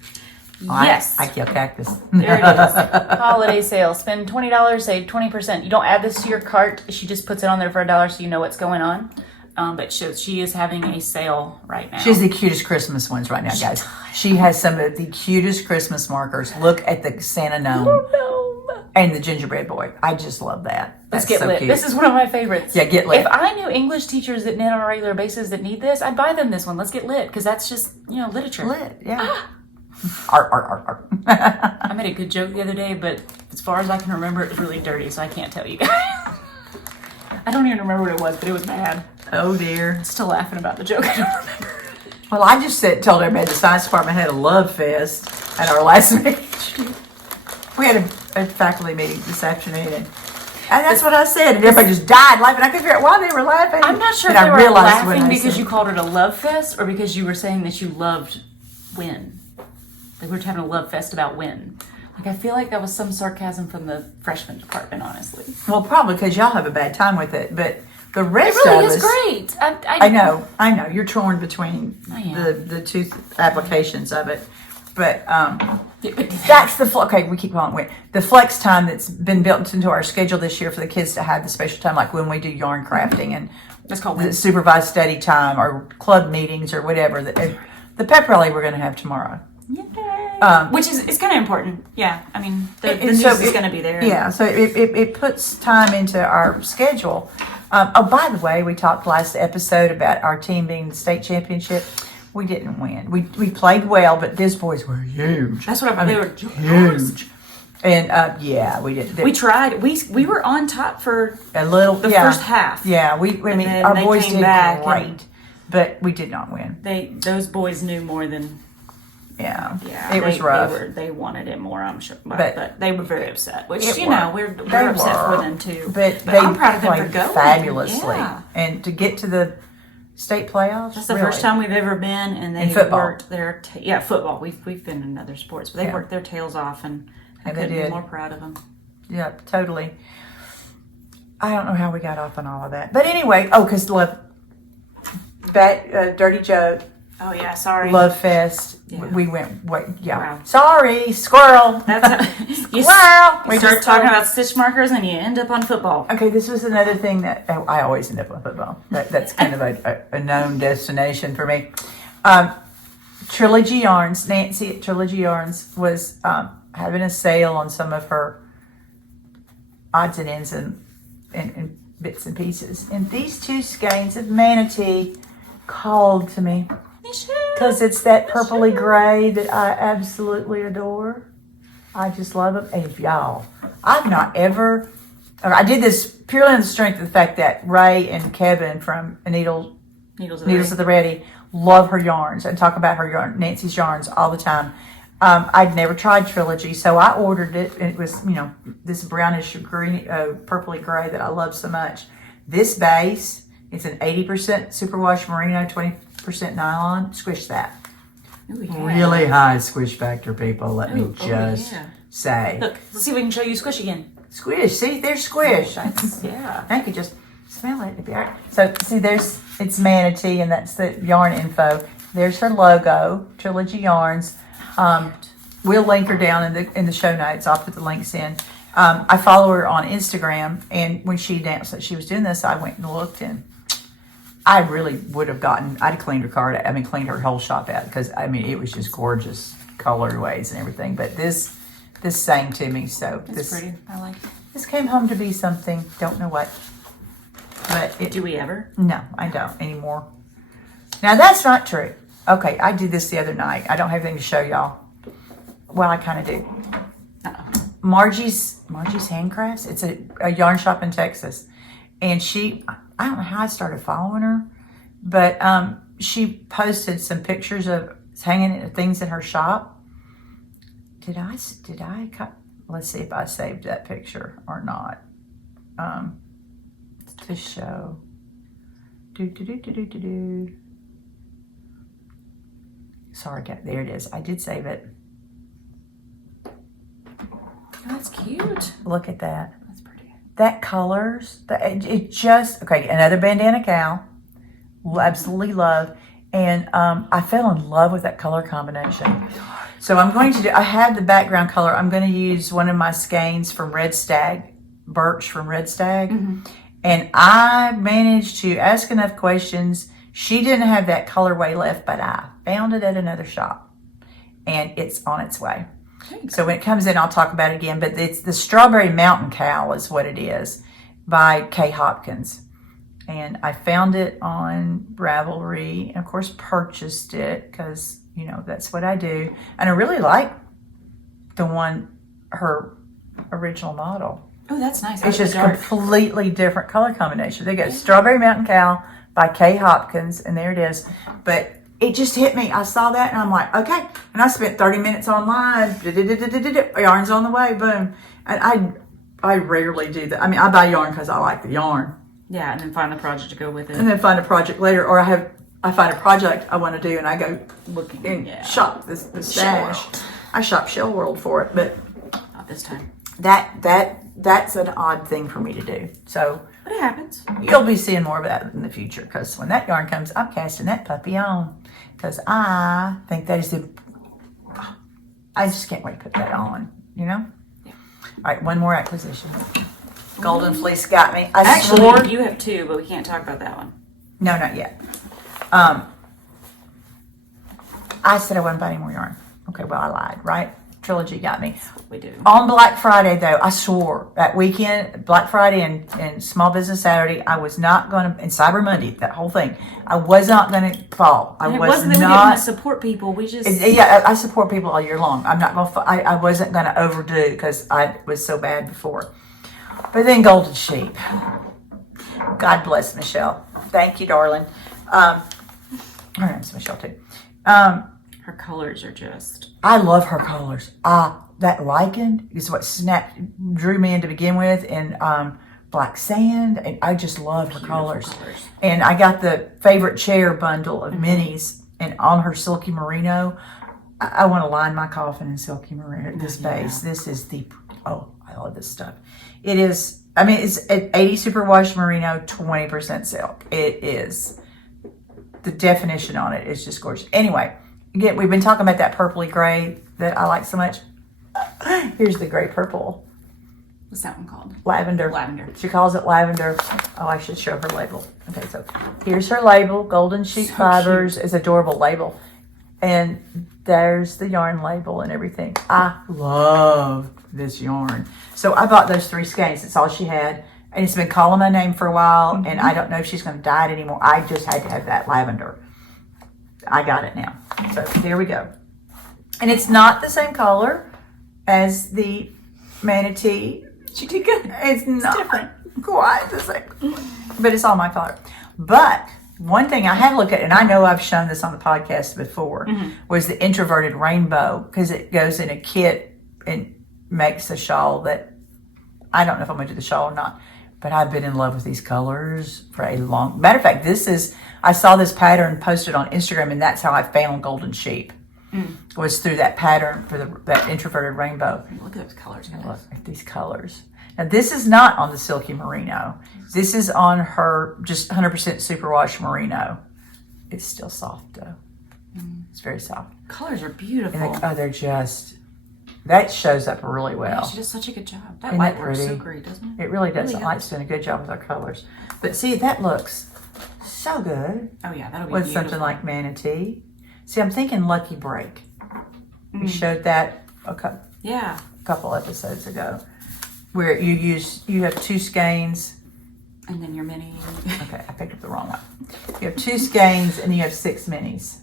Oh, yes. I kill cactus. There it is. Holiday sale. Spend $20, save 20%. You don't add this to your cart. She just puts it on there for $1 so you know what's going on. But she is having a sale right now. She has the cutest Christmas ones right now, guys. She has some of the cutest Christmas markers. Look at the Santa Gnome. And the gingerbread boy. I just love that. Let's get lit. Cute. This is one of my favorites. Yeah, get lit. If I knew English teachers that knit on a regular basis that need this, I'd buy them this one. Let's get lit, because that's just, literature. Lit, yeah. Art. I made a good joke the other day, but as far as I can remember, it was really dirty, so I can't tell you guys. I don't even remember what it was, but it was bad. Oh, dear. I'm still laughing about the joke. I don't remember. Well, I just told everybody the science department had a love fest at our last meeting. We had a faculty meeting this afternoon, and that's what I said. And everybody just died laughing. I couldn't figure out why they were laughing. I'm not sure if they were laughing because you called it a love fest or because you were saying that you loved Win. Like we were having a love fest about Win. Like I feel like that was some sarcasm from the freshman department, honestly. Well, probably because y'all have a bad time with it, but the rest of us... It really is great. I know. You're torn between the 2 applications of it. But that's okay, we keep calling it the flex time that's been built into our schedule this year for the kids to have the special time, like when we do yarn crafting and that's called the supervised study time or club meetings or whatever. The pep rally we're going to have tomorrow. Yay! Which is kind of important. Yeah, I mean, the news is going to be there. Yeah, so it puts time into our schedule. By the way, we talked last episode about our team being the state championship. We didn't win. We played well, but these boys were huge. That's what they were huge. And we did. We tried. We were on top for a little the first half. Yeah, our boys did great, but we did not win. Those boys knew more than. Yeah, it was rough. They wanted it more, I'm sure, but they were very upset. Which we're upset for them too. But I'm proud of them for going fabulously, and to get to the state playoffs. That's the first time we've ever been, and they worked their football. We've been in other sports, but they worked their tails off, and I couldn't be more proud of them. Yeah, totally. I don't know how we got off on all of that, but anyway, because Dirty Joke. Oh yeah, sorry. Love Fest. Yeah. We went. Wow. Sorry, squirrel. We start talking about stitch markers and you end up on football. Okay, this was another thing that I always end up on football. That's kind of a known destination for me. Trilogy Yarns. Nancy at Trilogy Yarns was having a sale on some of her odds and ends and bits and pieces. And these two skeins of Manatee called to me because it's that purpley gray that I absolutely adore. I just love them. And y'all, I've not ever, I did this purely on the strength of the fact that Ray and Kevin from Needles of the Ready love her yarns and talk about her yarn, Nancy's yarns all the time. I'd never tried Trilogy, so I ordered it, and it was, this brownish green, purpley gray that I love so much. This base, it's an 80% superwash merino, 20% nylon. Squish that. Ooh, yeah. Really high squish factor, people. Let me just say. Look, let's see if we can show you squish again. Squish. See, there's squish. Yeah. I could just smell it. It'd be all right. So, see, it's Manatee, and that's the yarn info. There's her logo, Trilogy Yarns. We'll link her down in the show notes. I'll put the links in. I follow her on Instagram, and when she announced that she was doing this, I went and looked, and I really would have I'd cleaned her card, cleaned her whole shop out, because, it was just gorgeous colorways and everything, but this sang to me, so. It's pretty, I like it. This came home to be something, don't know what, but do we ever? No, I don't anymore. Now, that's not true. Okay, I did this the other night. I don't have anything to show y'all. Well, I kind of do. Margie's Handcrafts. It's a yarn shop in Texas. And I don't know how I started following her, but she posted some pictures of hanging things in her shop. Did I let's see if I saved that picture or not. To show. Sorry, there it is. I did save it. Oh, that's cute. Look at that. That's pretty. That colors, another bandana cow. Absolutely love. And I fell in love with that color combination. So I have the background color. I'm going to use one of my skeins from Red Stag, Birch from Red Stag. Mm-hmm. And I managed to ask enough questions. She didn't have that colorway left, but I found it at another shop. And it's on its way. So when it comes in, I'll talk about it again. But it's the Strawberry Mountain Cow is what it is by Kay Hopkins. And I found it on Ravelry. And, of course, purchased it because, that's what I do. And I really like her original model. Oh, that's nice. It's just completely different color combination. They got Strawberry Mountain Cow by Kay Hopkins, and there it is. But it just hit me. I saw that, and I'm like, okay. And I spent 30 minutes online. Yarn's on the way. Boom. And I rarely do that. I buy yarn because I like the yarn. Yeah, and then find a project to go with it. And then find a project later, or I find a project I want to do, and I go looking and shop the stash. I shop Shell World for it, but not this time. That's an odd thing for me to do. So. But it happens. You'll be seeing more of that in the future, because when that yarn comes, I'm casting that puppy on, because I think that is I just can't wait to put that on, Yeah. All right, one more acquisition. Golden Fleece got me. Actually, you have two, but we can't talk about that one. No, not yet. I said I wouldn't buy any more yarn. Okay, well, I lied, right? Trilogy got me. We do. On Black Friday, though, I swore that weekend, Black Friday and Small Business Saturday, I was not going to, and Cyber Monday, that whole thing, I was not going to fall. It wasn't that we didn't want to support people. We just. I support people all year long. I'm not going to, I wasn't going to overdo because I was so bad before. But then Golden Sheep. God bless Michele. Thank you, darling. Her name's Michele, too. Her colors are just. I love her colors. That lichen is what drew me in to begin with, and Black Sand, and I just love her colors. And I got the favorite chair bundle of minis, and on her silky merino, I want to line my coffin in silky merino. This base, this is I love this stuff. It is. It's at 80 superwash merino, 20% silk. It is. The definition on it is just gorgeous. Anyway. Again, we've been talking about that purpley gray that I like so much. Here's the gray purple. What's that one called? Lavender. Lavender. She calls it lavender. Oh, I should show her label. Okay, so here's her label. Golden Sheep Fibers is adorable label. And There's the yarn label and everything. I love this yarn. So I bought those 3 skeins. That's all she had. And it's been calling my name for a while. And I don't know if she's going to dye it anymore. I just had to have that lavender. I got it now. So there we go. And it's not the same color as the manatee. She did good. It's not different. Quite the same. But it's all my color. But one thing I had looked at, and I know I've shown this on the podcast before, was the introverted rainbow, because it goes in a kit and makes a shawl that, I don't know if I'm going to do the shawl or not, but I've been in love with these colors for a long, matter of fact, I saw this pattern posted on Instagram, and that's how I found Golden Sheep, was through that pattern for that introverted rainbow. Look at those colors, guys. Look at these colors. Now, this is not on the Silky Merino. This is on her just 100% superwash merino. It's still soft, though. It's very soft. Colors are beautiful. And they're just, that shows up really well. Yeah, she does such a good job. That Isn't light that works pretty? so great, doesn't it? It really does. Really Light's doing a good job with our colors. But see, that looks so good Oh, yeah, that'll be with beautiful. something like Manatee. See, I'm thinking Lucky Break. We showed that a couple episodes ago, where you have 2 skeins. And then your mini. Okay, I picked up the wrong one. You have 2 skeins and you have 6 minis.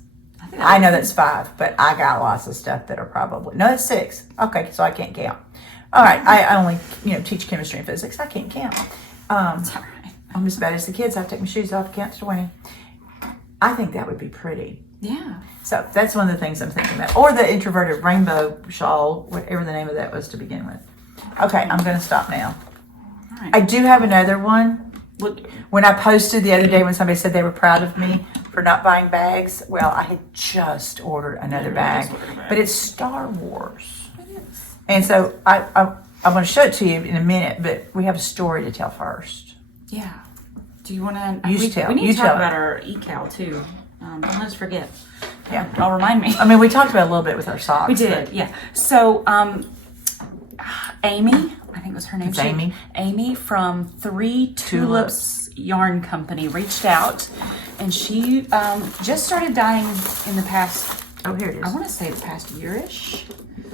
think I know that's 5, but I got lots of stuff that are probably, no, it's 6. Okay, so I can't count. All right, I only, teach chemistry and physics. I can't count. It's all right. I'm as bad as the kids. I have to take my shoes off, count to 20. I think that would be pretty. Yeah. So that's one of the things I'm thinking about. Or the introverted rainbow shawl, whatever the name of that was to begin with. Okay, I'm going to stop now. All right. I do have another one. Look, When I posted the other day when somebody said they were proud of me for not buying bags, well, I had just ordered another bag, but it's Star Wars. And so I'm going to show it to you in a minute, but we have a story to tell first. yeah. Do you want to? You tell. We need You to talk tell. about our EKAL too. Don't let us forget. Yeah. Y'all remind me. I mean, we talked about it a little bit with our socks. We did, but- yeah. So, Amy, I think was her name. It's Amy. Amy from 3 Tulips Yarn Company reached out, and she just started dyeing in the past. Oh, here it is. I want to say the past year-ish.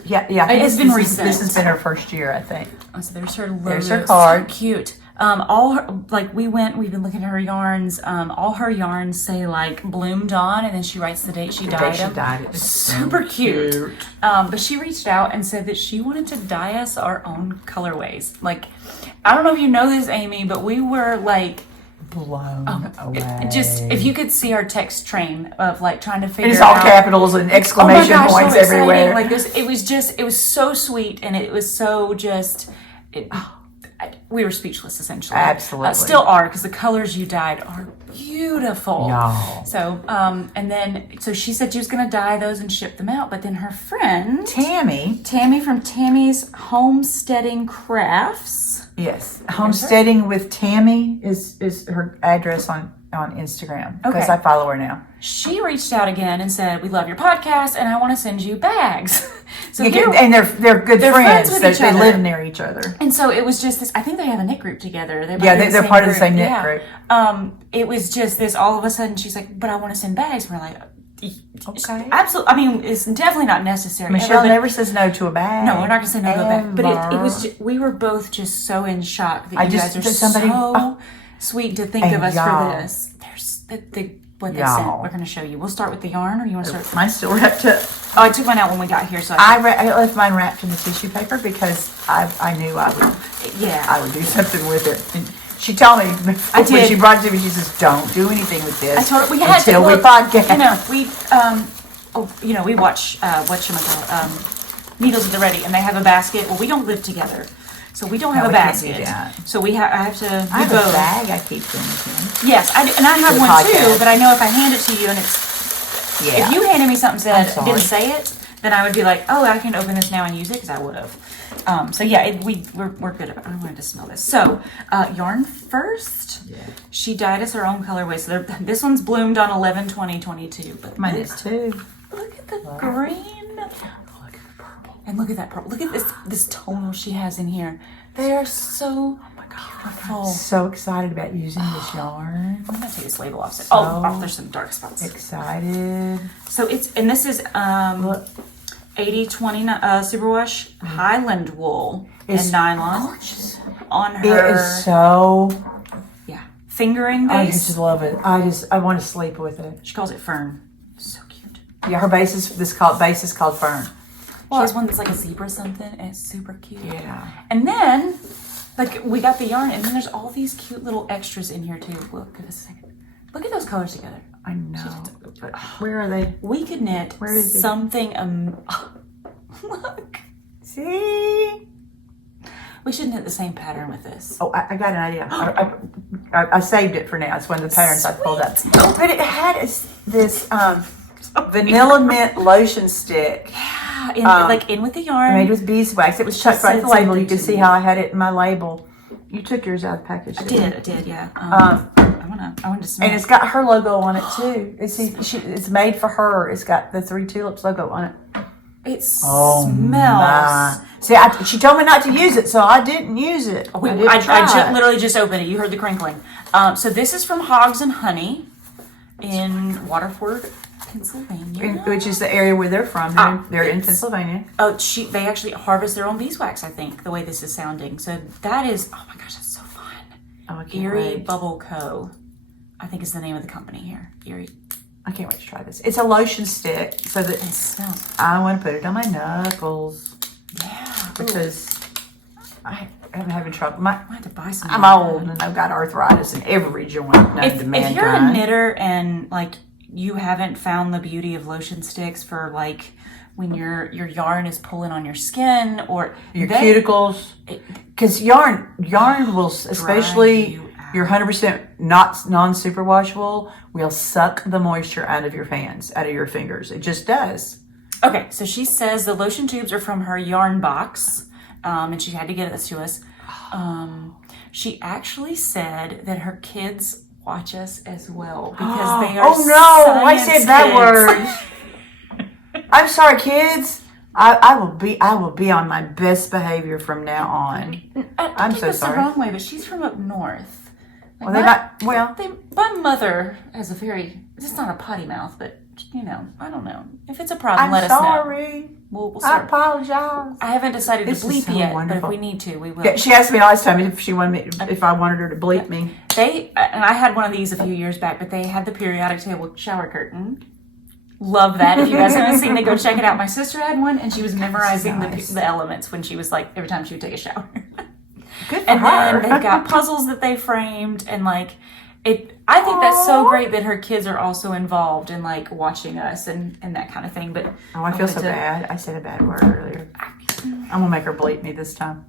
Yeah. I think It's been recent. This has been her first year, I think. Oh, so there's her logo. There's her card. So cute. All her, we've been looking at her yarns. All her yarns say bloomed on, and then she writes the date she dyed them. She dyed it. It's Super cute. But she reached out and said that she wanted to dye us our own colorways. I don't know if you know this, Amy, but we were Blown away. just if you could see our text train of trying to figure And it's it all out. capitals and Oh my exclamation gosh, points so exciting. everywhere. It was so sweet, and it was so we were speechless, essentially. Absolutely. Still are, because the colors you dyed are beautiful. Y'all. So she said she was going to dye those and ship them out, but then her friend Tammy from Tammy's Homesteading Crafts. Yes, Homesteading with Tammy is her address on Instagram, because Okay. I follow her now. She reached out again and said, "We love your podcast, and I want to send you bags." So And they're good they're friends with each They other. live near each other. And so it was just this. I think they have a knit group together. They're Part of the same knit group. It was just this. All of a sudden, she's like, "But I want to send bags." We're like, Okay. absolutely. I mean, it's definitely not necessary. Michelle but- never says no to a bag. No, we're not gonna say no to a bag. But it was. Ever. We were both just so in shock that I you just- guys are that somebody- so sweet to think And of us y'all. for this. There's what they Y'all. sent. We're gonna show you. We'll start with the yarn, or you want to start? Mine's still wrapped up. Oh, I took mine out when we got here, so I left mine wrapped in the tissue paper because I knew I would do something with it. And she told me when did. she brought it to me, she says, "Don't do anything with this." I told her we had until to we look, podcast. We watch Needles at the Ready, and they have a basket. Well, we don't live together, so we don't have a we can't do basket. that. So I have to. I have both. a bag I keep things Yes, I have the one podcast. too. But I know if I hand it to you and it's in. Yeah. if you handed me something I'm that sorry. didn't say it, then I would be like, oh, I can open this now and use it, because I would have. We're good. I wanted to smell this. So yarn first. Yeah. She dyed us our own colorway. So this one's bloomed on 11/20/22. But Mine is too. look at the green. Look at the purple. And look at that purple. Look at this tonal she has in here. They are so beautiful. So excited about using this yarn. I'm gonna take this label off. So There's some dark spots. Excited. So this is 80/20 superwash Highland wool and nylon gorgeous. on her. It is so. Fingering base. I just love it. I want to sleep with it. She calls it fern. So cute. Yeah, her base is called Fern. She has one that's like a zebra something, and it's super cute. Yeah. And then, like, we got the yarn, and then there's all these cute little extras in here too. Look, give us a second. Look at those colors together. I know. But where are they? We could knit something. Look. See? We should knit the same pattern with this. Oh, I got an idea. I saved it for now. It's one of the patterns I pulled up. But it had this vanilla mint lotion stick. Yeah, in with the yarn. Made with beeswax. It was tucked right in the label. You can see how I had it in my label. You took yours out of the package. I did, yeah. I want to smell. And it's got her logo on it too. It's made for her. It's got the 3 tulips logo on it. It smells. My. See, she told me not to use it, so I didn't use it. I literally just opened it. You heard the crinkling. So this is from Hogs and Honey in Waterford, Pennsylvania. Which is the area where they're from. They're in Pennsylvania. Oh, they actually harvest their own beeswax, I think, the way this is sounding. So that is, oh my gosh, that's so fun. Oh, I can't Erie wait. Bubble Co., I think is the name of the company here. Erie. I can't wait to try this. It's a lotion stick, so that It smells. I want to put it on my knuckles. Yeah. Because I'm having trouble. I had to buy some. I'm old and I've got arthritis in every joint. If you're a knitter and you haven't found the beauty of lotion sticks for when your yarn is pulling on your skin or your cuticles, because yarn will, especially your 100% non-superwash wool, will suck the moisture out of your hands, out of your fingers. It just does. Okay, so she says the lotion tubes are from her yarn box, and she had to get this to us. She actually said that her kids watch us as well because they are. Oh no! I said that word. I'm sorry, kids. I will be on my best behavior from now on. I'm so sorry. The wrong way, but she's from up north. My mother has it's not a potty mouth, but I don't know. If it's a problem, let us know. We'll I apologize. I haven't decided to bleep yet, wonderful. but if we need to, we will. Yeah, she asked me last time if I wanted her to bleep me. And I had one of these a few years back, but they had the periodic table shower curtain. Love that. If you guys haven't seen it, go check it out. My sister had one, and she was memorizing the elements when she was every time she would take a shower. Good for and her. Then they've got puzzles that they framed, and I think that's so great that her kids are also involved in watching us and that kind of thing. But I feel so bad. I said a bad word earlier. I'm gonna make her bleep me this time.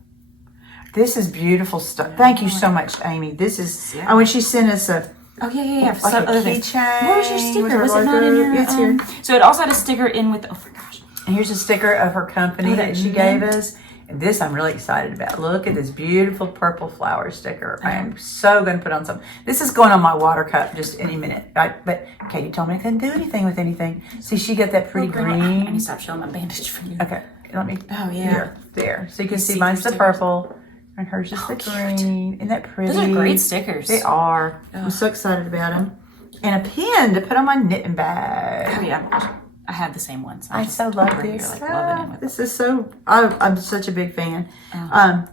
This is beautiful stuff. Thank you so much, Amy. This is. When she sent us a. Oh yeah. Like a keychain. Where was your sticker? Was it not in your? It's here. So it also had a sticker in with. Oh my gosh! And here's a sticker of her company that she gave us. And this I'm really excited about. Look at this beautiful purple flower sticker. I am so going to put on some. This is going on my water cup just any minute. But Caytee told me I couldn't do anything with anything. See, she got that pretty green. I need to stop showing my bandage for you. Okay, let me. Oh yeah. There. So you can see mine's the purple. And hers is the green. Isn't that pretty? Those are great stickers. They are. I'm so excited about them. And a pin to put on my knitting bag. Oh yeah. I have the same ones. I so love this. Loving it this is so. I'm such a big fan. I'm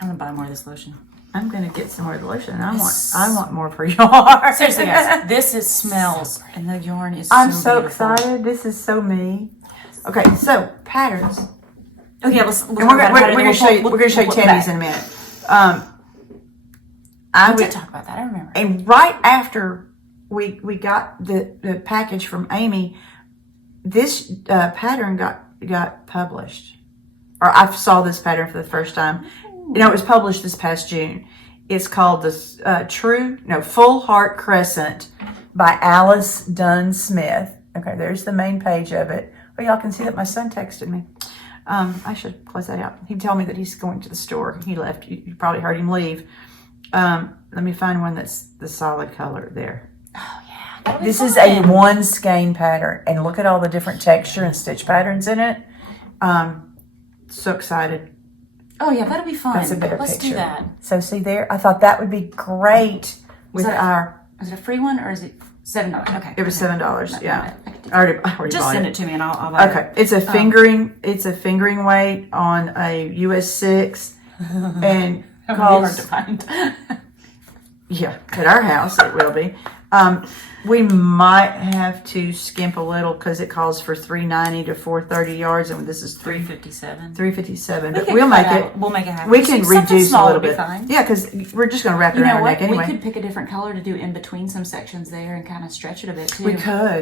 gonna buy more of this lotion. I'm gonna get some more of the lotion. I want more for yarn. Seriously, guys, this smells, and the yarn is. I'm so excited. This is so me. Okay, so patterns. Oh yeah, we're gonna show you Tammy's in a minute. I did talk about that. I remember. And right after we got the package from Amy. This pattern got published, or I saw this pattern for the first time. It was published this past June. It's called the Full Heart Crescent by Alice Dunn Smith. Okay, there's the main page of it. Oh, y'all can see that my son texted me. I should close that out. He told me that he's going to the store. He left. You probably heard him leave. Let me find one that's the solid color there. Oh yeah. This is a one skein pattern, and look at all the different texture and stitch patterns in it. So excited. Oh yeah, that'll be fun. That's a better Let's picture. do that. So see there, I thought that would be great with our. Is it a free one or is it $7? Okay. It was $7. Yeah, I could do I already Just bought send it. it to me and I'll buy Okay, it's a fingering. It's a fingering weight on a US 6, and it. Hard to find. yeah, at our house it will be. We might have to skimp a little because it calls for 390 to 430 yards, and this is 357. 357. But can we'll cut make out- it. We'll make it happen. We can Something reduce a small little would be bit. fine. Yeah, because we're just going to wrap it You around know our what? neck anyway. We could pick a different color to do in between some sections there and kind of stretch it a bit too.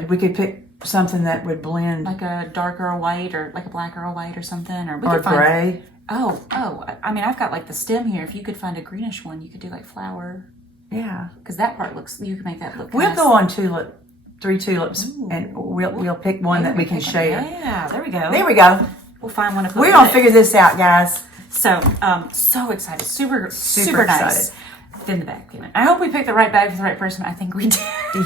We could pick something that would blend, Like a dark or a white, or like a black or a white or something, or we or could find. gray. Oh. I mean, I've got like the stem here. If you could find a greenish one, you could do like flower, Yeah, because that part looks. You can make that look. we'll kinda go on 3 tulips, and we'll pick one that we can share. Yeah, there we go. There we go. We'll find one. We're gonna figure this out, guys. So, so excited, super Super nice. In the bag payment. I hope we picked the right bag for the right person. I think we did.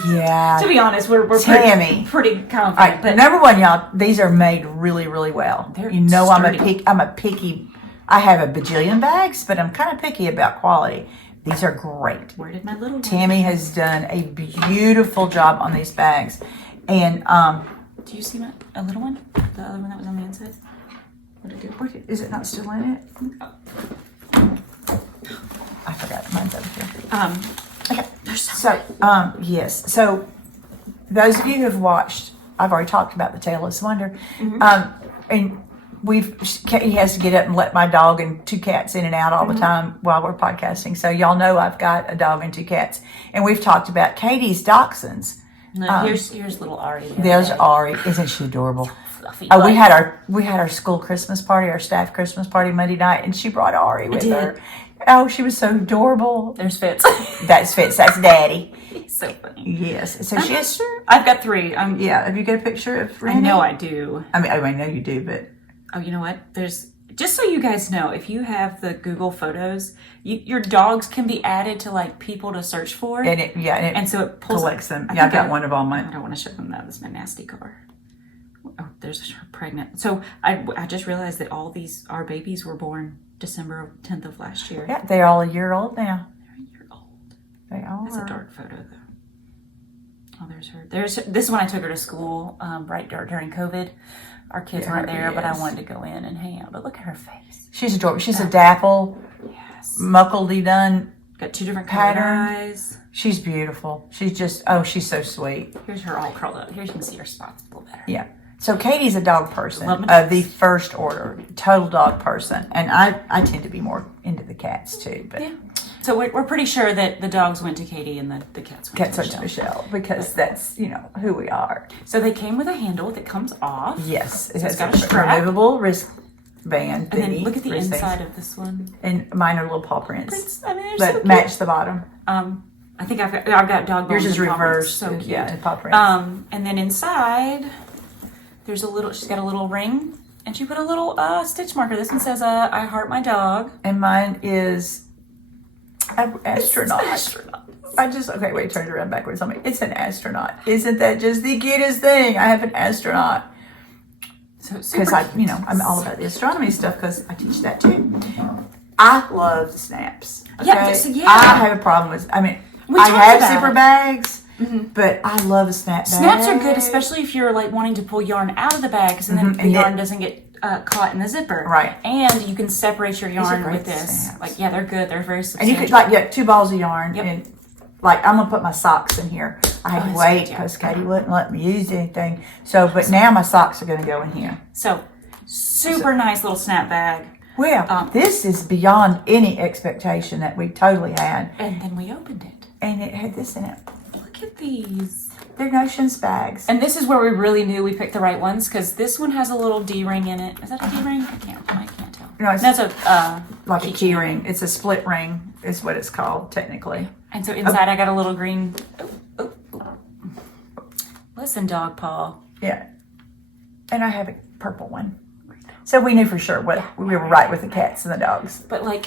Yeah. To be honest, we're Tammy. pretty confident. All right, but number one, y'all, these are made really, really well. They're You know, sturdy. I'm a picky. I have a bajillion bags, but I'm kind of picky about quality. These are great. Where did my little one? Tammy has done a beautiful job on these bags, and Do you see a little one? The other one that was on the inside. What did it do? is it not still in it? I forgot mine's over here. Okay. There's so So, yes. So, those of you who have watched, I've already talked about the Tailless Wonder, and he has to get up and let my dog and 2 cats in and out all the time while we're podcasting. So y'all know I've got a dog and 2 cats, and we've talked about Caytee's dachshunds. No, here's little Ari. There's Ari, isn't she adorable? Fluffy. Oh, we had our school Christmas party, our staff Christmas party Monday night, and she brought Ari with her. Oh, she was so adorable. There's Fitz. That's Fitz. That's Daddy. He's so funny. Yes. So I'm she not is. sure. I've got 3. Yeah. Have you got a picture of I Randy? know I do. I mean, I know you do, but Oh, you know what? There's just so you guys know, if you have the Google Photos, your dogs can be added to like people to search for, and so it pulls collects them. I Yeah, I've think got one of all I mine. don't want to show them that. That's my nasty car. Oh, there's her pregnant. So I just realized that all our babies were born December 10th of last year. Yeah, they're all a year old now. They're a year old. They all That's are. a dark photo though. Oh, there's her. This is when I took her to school right during COVID. Our kids weren't there, but I yes. wanted to go in and hang out. But look at her face. She's adorable. She's a dapple, Yes. muckledy done. Got 2 different colored Pattern. eyes. She's beautiful. She's just, she's so sweet. Here's her all curled up. Here you can see her spots a little better. Yeah. So Katie's a dog person Love my of the first order, total dog person, and I tend to be more into the cats too. But Yeah. So we're pretty sure that the dogs went to Caytee and the cats went cats to are to Michele. Michele because that's who we are. So they came with a handle that comes off. Yes, it So has it's got a a strap. removable wristband. And then thingy, look at the wrist inside things. of this one. And mine are little paw prints I mean, they're that so cute. match the bottom. I think I've got dog bones. Yours is and paw prints. reversed. So cute. Yeah, and paw prints. And then inside, there's she's got a little ring, and she put a little stitch marker. This one says, "I heart my dog." And mine is an astronaut. Astronaut. Wait, turn it around backwards on me. It's an astronaut. Isn't that just the cutest thing? I have an astronaut. So Because I'm all about the astronomy stuff because I teach that too. I love snaps. Okay? Yeah, I have a problem with, I talked have about zipper it. bags, but I love a snap bag. Snaps are good, especially if you're like wanting to pull yarn out of the bags, and then the And yarn doesn't get caught in the zipper. Right. And you can separate your yarn great with this. snaps. Like, yeah, they're good. They're very And substantial. you could get 2 balls of yarn Yep. and I'm going to put my socks in here. I had to that's wait good, yeah. because Katie wouldn't let me use anything. So, but now my socks are going to go in here. So, super nice little snap bag. Well, this is beyond any expectation that we totally had. And then we opened it. And it had this in it. Look at these. They're Notions bags. And this is where we really knew we picked the right ones, because this one has a little D-ring in it. Is that a D-ring? I can't tell. No, it's That's a like a key ring. It's a split ring is what it's called technically. And so inside I got a little green. Oh. Listen, dog paw. Yeah. And I have a purple one. So we knew for sure we were right with the cats and the dogs. But like,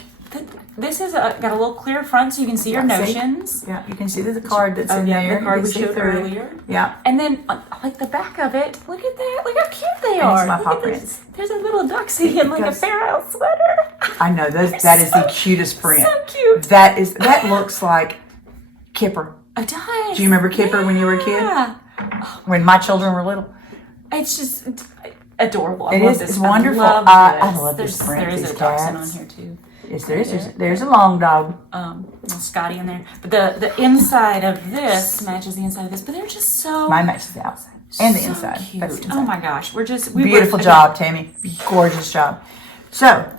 this is got a little clear front so you can see your Yeah, see? notions. Yeah, you can see there's a card that's in there. The card You we can see showed through. earlier. Yeah. And then, like the back of it, look at that. Look how cute they And are. it's my Look paw at this. prints. There's a little ducksy in like a Because- Fair Isle sweater. I know that is the cutest print. So cute. That looks like Kipper. It does. Do you remember Kipper when you were a kid? Yeah. When my children were little. It's just adorable. It's wonderful. I love this print. There is a dachshund on here too. Yes, there is. There's a long dog. Little Scotty in there. But the inside of this matches the inside of this. But they're just so. Mine matches the outside and the inside. Cute. That's the inside. Oh my gosh, Beautiful job, Tammy. Gorgeous job. So.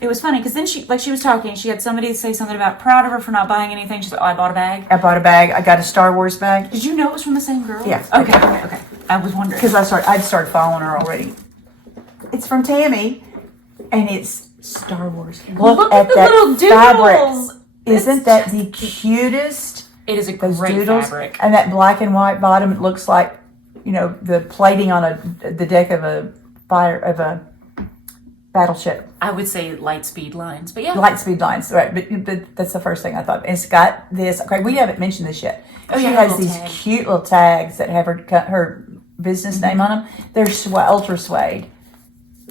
It was funny because then she was talking. She had somebody say something about proud of her for not buying anything. She's like, "Oh, I bought a bag." I bought a bag. I got a Star Wars bag. Did you know it was from the same girl? Yeah. Okay. I was wondering because I'd started following her already. It's from Tammy, and it's Star Wars. Look at the that little doodles. fabric. Isn't that the cutest? It is a great fabric. And that black and white bottom. It looks like, the plating on the deck of a battleship. I would say light speed lines, but yeah. Light speed lines, right. But that's the first thing I thought. It's got this. Okay, we haven't mentioned this yet. She has these cute little tags that have her business name on them. They're ultra suede.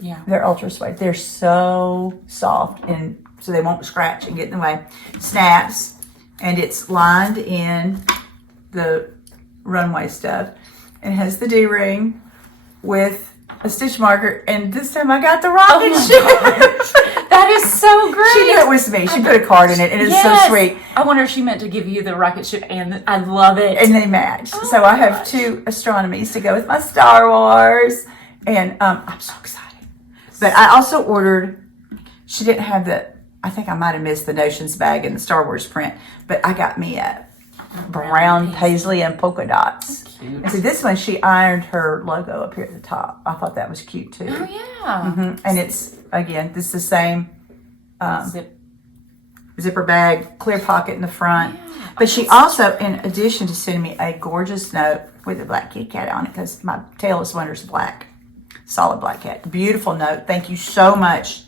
Yeah. They're ultra suede. They're so soft, and so they won't scratch and get in the way. Snaps, and it's lined in the runway stuff. It has the D-ring with a stitch marker, and this time I got the rocket ship. That is so great. She knew it was me. She put a card in it, and it's so sweet. I wonder if she meant to give you the rocket ship, and I love it. And they match. So I have 2 astronomies to go with my Star Wars, and I'm so excited. But I also ordered. She didn't have I think I might have missed the Notions bag in the Star Wars print, but I got me a brown paisley and polka dots. Cute. And see, this one, she ironed her logo up here at the top. I thought that was cute too. Oh yeah. Mm-hmm. And it's this is the same zipper bag, clear pocket in the front. Yeah. But she also, in addition to sending me a gorgeous note with a black kitty cat on it, because my Tailless Winter's black, solid black cat. Beautiful note. Thank you so much,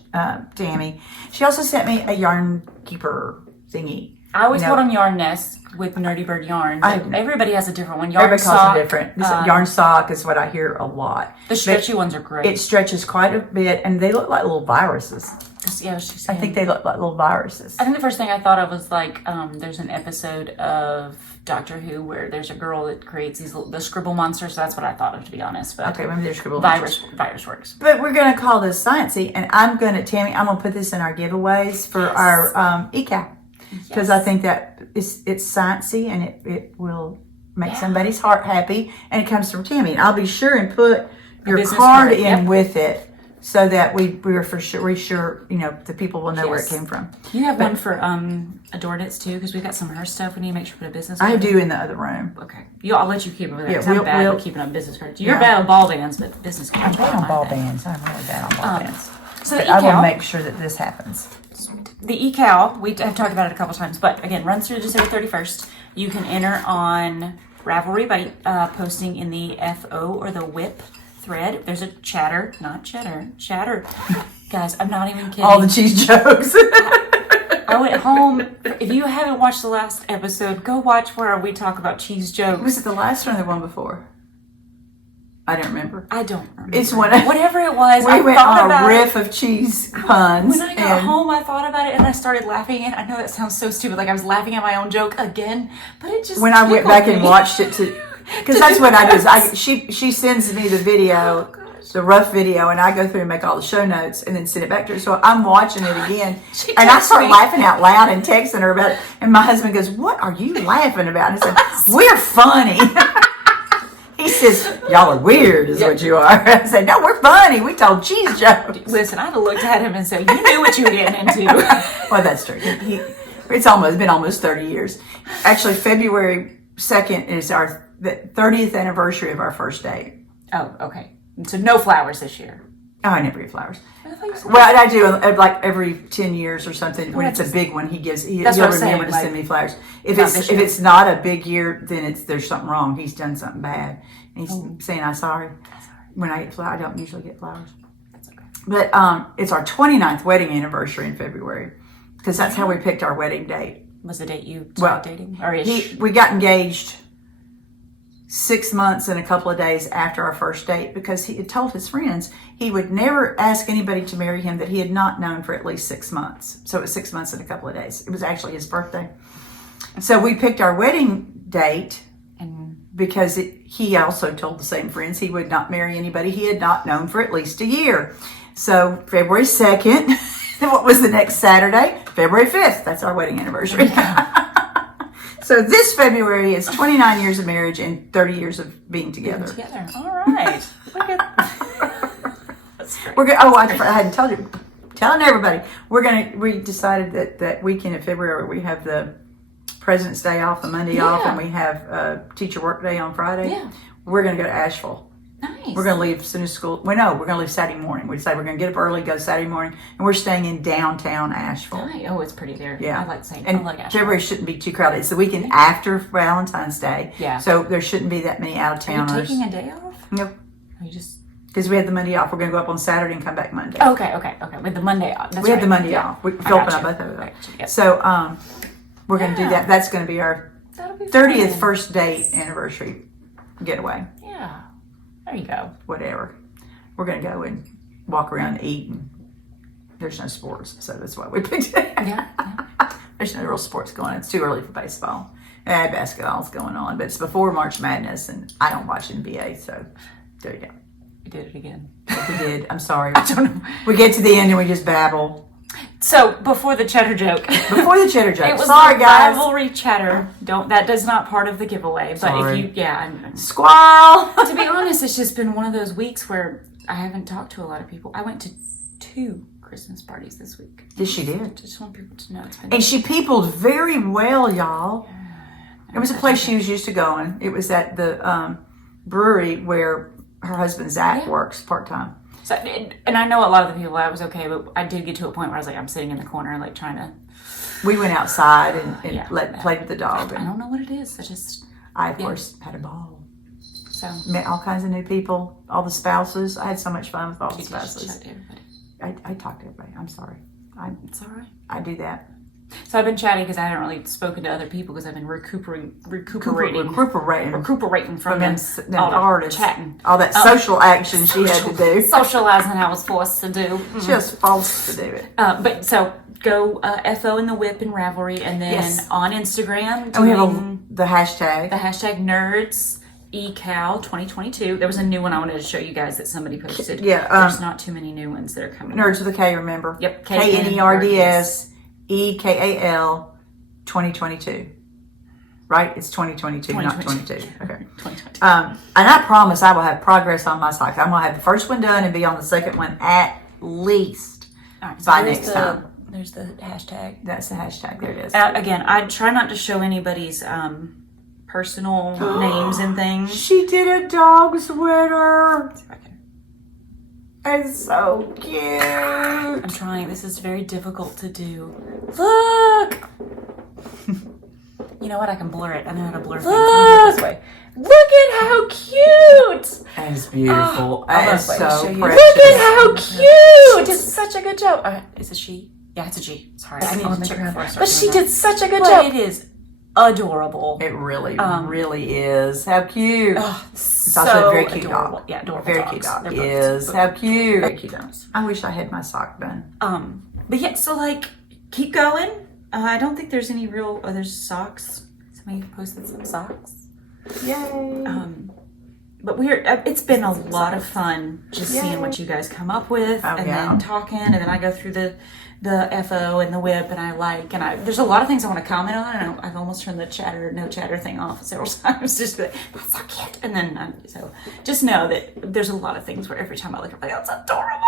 Tammy. She also sent me a yarn keeper thingy. I always call them yarn nests with Nerdy Bird yarn. Everybody has a different one. Yarn everybody sock, calls it different. Yarn sock is what I hear a lot. The stretchy ones are great. It stretches quite a bit, and they look like little viruses. Yeah, I think they look like little viruses. I think the first thing I thought of was like, there's an episode of Doctor Who where there's a girl that creates the scribble monsters. So that's what I thought of, to be honest. But okay, maybe they're scribble virus works. But we're going to call this sciencey, and Tammy, I'm going to put this in our giveaways for our EKAL. Because I think that it's sciencey, and it will make somebody's heart happy, and it comes from Tammy. And I'll be sure and put your card in with it, so that we're for sure the people will know where it came from. You have one for Adore Knits too, because we've got some of her stuff. We need to make sure we put a business card. I do in the other room. Okay, I'll let you keep it with that. Yeah, I'm bad at keeping up business cards. You're bad at ball bands, but business cards. I'm bad on ball bands. I'm really bad on ball bands. So but I will make sure that this happens. The EKAL, we have talked about it a couple times, but again, runs through December 31st. You can enter on Ravelry by posting in the FO or the WHIP thread. There's a chatter. Guys, I'm not even kidding. All the cheese jokes. I went home. If you haven't watched the last episode, go watch where we talk about cheese jokes. Was it the last one or the one before? I don't remember. It's whatever it was. We went on a riff of cheese puns. When I got home, I thought about it and I started laughing. And I know that sounds so stupid, like I was laughing at my own joke again. But it just when I went back and watched it because that's what I do. She sends me the video, the rough video, and I go through and make all the show notes and then send it back to her. So I'm watching it again, and I start laughing out loud and texting her about it. And my husband goes, "What are you laughing about?" And I said, "We're funny." He says, "Y'all are weird," is what you are. I said, "No, we're funny. We told cheese jokes." Listen, I'd have looked at him and said, "You knew what you were getting into." Well, that's true. It's been almost 30 years. Actually, February 2nd is the 30th anniversary of our first date. Oh, okay. So no flowers this year. Oh, I never get flowers. Well, I do like every 10 years or something. When it's a big one, he'll remember to send me flowers. If it's not a big year, then there's something wrong. He's done something bad. And he's saying, I'm sorry. When I get flowers, I don't usually get flowers. That's okay. But it's our 29th wedding anniversary in February, because that's how we picked our wedding date. Was the date you started dating? Or we got engaged 6 months and a couple of days after our first date, because he had told his friends he would never ask anybody to marry him that he had not known for at least 6 months. So it was 6 months and a couple of days. It was actually his birthday. So we picked our wedding date, and because he also told the same friends he would not marry anybody he had not known for at least a year. So February 2nd, what was the next Saturday? February 5th. That's our wedding anniversary. So this February is 29 years of marriage and 30 years of being together. All right. Look at that's great. We're gonna, oh, I hadn't told you. Telling everybody. We decided that weekend in February we have the President's Day off, the Monday off, and we have teacher work day on Friday. Yeah. We're going to go to Asheville. Nice. We're going to leave as soon as school. Well, no, we're going to leave Saturday morning. We decided we're going to get up early, go Saturday morning, and we're staying in downtown Asheville. Nice. Oh, it's pretty there. Yeah. I like saying. And I like Asheville. February shouldn't be too crowded. It's the weekend after Valentine's Day. Yeah. So there shouldn't be that many out of Are you towners. taking a day off? Nope. Or you just. Because we had the Monday off. We're going to go up on Saturday and come back Monday. Okay. With the Monday off. That's We had right. the Monday Yeah. off. Philip got and I you. both have it. I got you. Yep. So we're going to do that. That's going to be our That'll be 30th fun. first date anniversary getaway. Yeah. There you go. Whatever. We're going to go and walk around and eat. And there's no sports, so that's why we picked it. Yeah. There's no real sports going on. It's too early for baseball. Basketball's going on, but it's before March Madness, and I don't watch NBA, so there you go. We did it again. We did. I'm sorry. I don't know. We get to the end and we just babble. So before the cheddar joke. Before the cheddar joke. It was Sorry, the guys. rivalry cheddar. That is not part of the giveaway. But Sorry. if you, I'm Squirrel. to be honest, it's just been one of those weeks where I haven't talked to a lot of people. I went to 2 Christmas parties this week. Yes, she did. I just want people to know it's been. And she peopled very well, y'all. It was a place she was used to going. It was at the brewery where her husband Zach works part-time. So, and I know a lot of the people, I was okay, but I did get to a point where I was like, I'm sitting in the corner, like trying to. We went outside and played with the dog. I don't know what it is. I, of course, had a ball. So Met all kinds of new people, all the spouses. I had so much fun with all the spouses. Chat to everybody. I talked to everybody. I'm sorry. It's all right. I do that. So I've been chatting because I haven't really spoken to other people because I've been recuperating from them all artists, chatting, all that social action she had to do, socializing I was forced to do. She was forced to do it. But so go FO in the Whip and Ravelry, and then on Instagram, and we have the hashtag. The hashtag Nerds EKAL 2022. There was a new one I wanted to show you guys that somebody posted. Yeah, there's not too many new ones that are coming. Nerds with a K, remember? Yep, KNERDS EKAL 2022. Right? It's 2022, not 22. Okay. 2022. And I promise I will have progress on my socks. I'm going to have the first one done and be on the second one at least by next time. There's the hashtag. That's the hashtag. There it is. Again, I try not to show anybody's personal names and things. She did a dog sweater. It's so cute. I'm trying. This is very difficult to do. Look! You know what? I can blur it. I know how to blur things. I'll do it this way. Look at how cute! That is beautiful. That That is so precious. Look at how cute! She did such a good job. Is it she? Yeah, it's a G. Sorry, I need to check before I start. But she did such a good job. It is adorable. It really, really is. How cute. It's also a very cute adorable. dog. Yeah, adorable Very dogs. cute dog. They're Yes. both- How cute. Very cute dogs. I wish I had my sock done. But yeah, so like, keep going. I don't think there's any real, there's socks. Somebody posted some socks. Yay. But it's been a lot of fun just seeing what you guys come up with then talking, and then I go through the FO and the Whip, and there's a lot of things I want to comment on, and I've almost turned the no chatter thing off several times, just like, that's so cute. And then, so just know that there's a lot of things where every time I look, I'm like, that's adorable.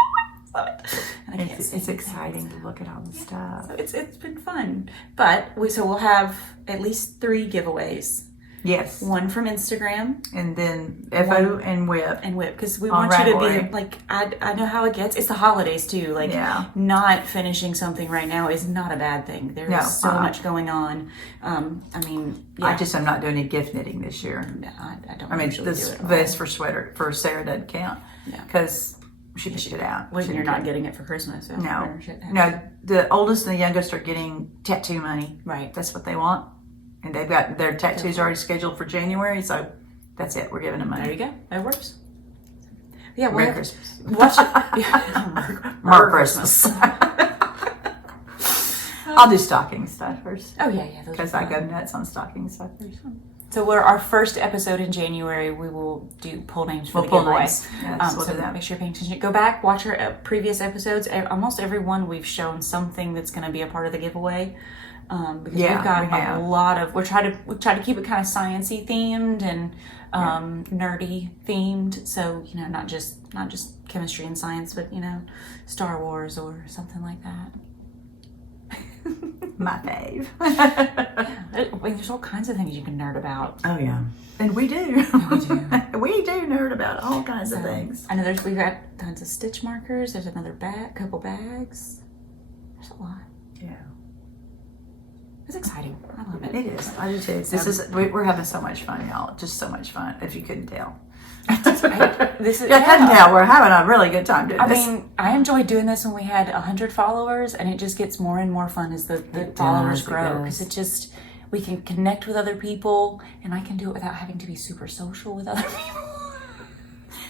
I love it. And It's exciting to look at all the stuff. So it's been fun. But we'll have at least 3 giveaways. Yes. One from Instagram. And then FO and Whip. Because we want you to be, like, I know how it gets. It's the holidays, too. Like, not finishing something right now is not a bad thing. There's so much going on. I just am not doing any gift knitting this year. No, I don't. I mean, this vest for Sarah doesn't count. Because she picked it out. Well, you're not getting it for Christmas. So no. The oldest and the youngest are getting tattoo money. Right. That's what they want. And they've got their tattoos already scheduled for January, so That's it. We're giving them money. There you go. That works. Yeah, Merry Christmas. Watch it. Yeah. Merry Christmas. I'll do stocking stuffers. Oh yeah. Because I go nuts on stocking stuffers. So our first episode in January, we will do pull names for the giveaway. Names. Yes, we'll so do that. make sure you're paying attention. Go back, watch our previous episodes. Almost every one we've shown something that's going to be a part of the giveaway. Because we've got a lot of. We try to keep it kind of sciencey themed and nerdy themed. So not just chemistry and science, but Star Wars or something like that. My fave. There's all kinds of things you can nerd about. Oh yeah, and we do. We do nerd about all kinds of things. I know we've got tons of stitch markers. There's another couple bags. There's a lot. Yeah, it's exciting. I love it. It is. I do too. We're having so much fun, y'all. Just so much fun. If you couldn't tell. I couldn't tell. We're having a really good time doing this. I mean, I enjoyed doing this when we had 100 followers, and it just gets more and more fun as the followers grow. Because we can connect with other people, and I can do it without having to be super social with other people.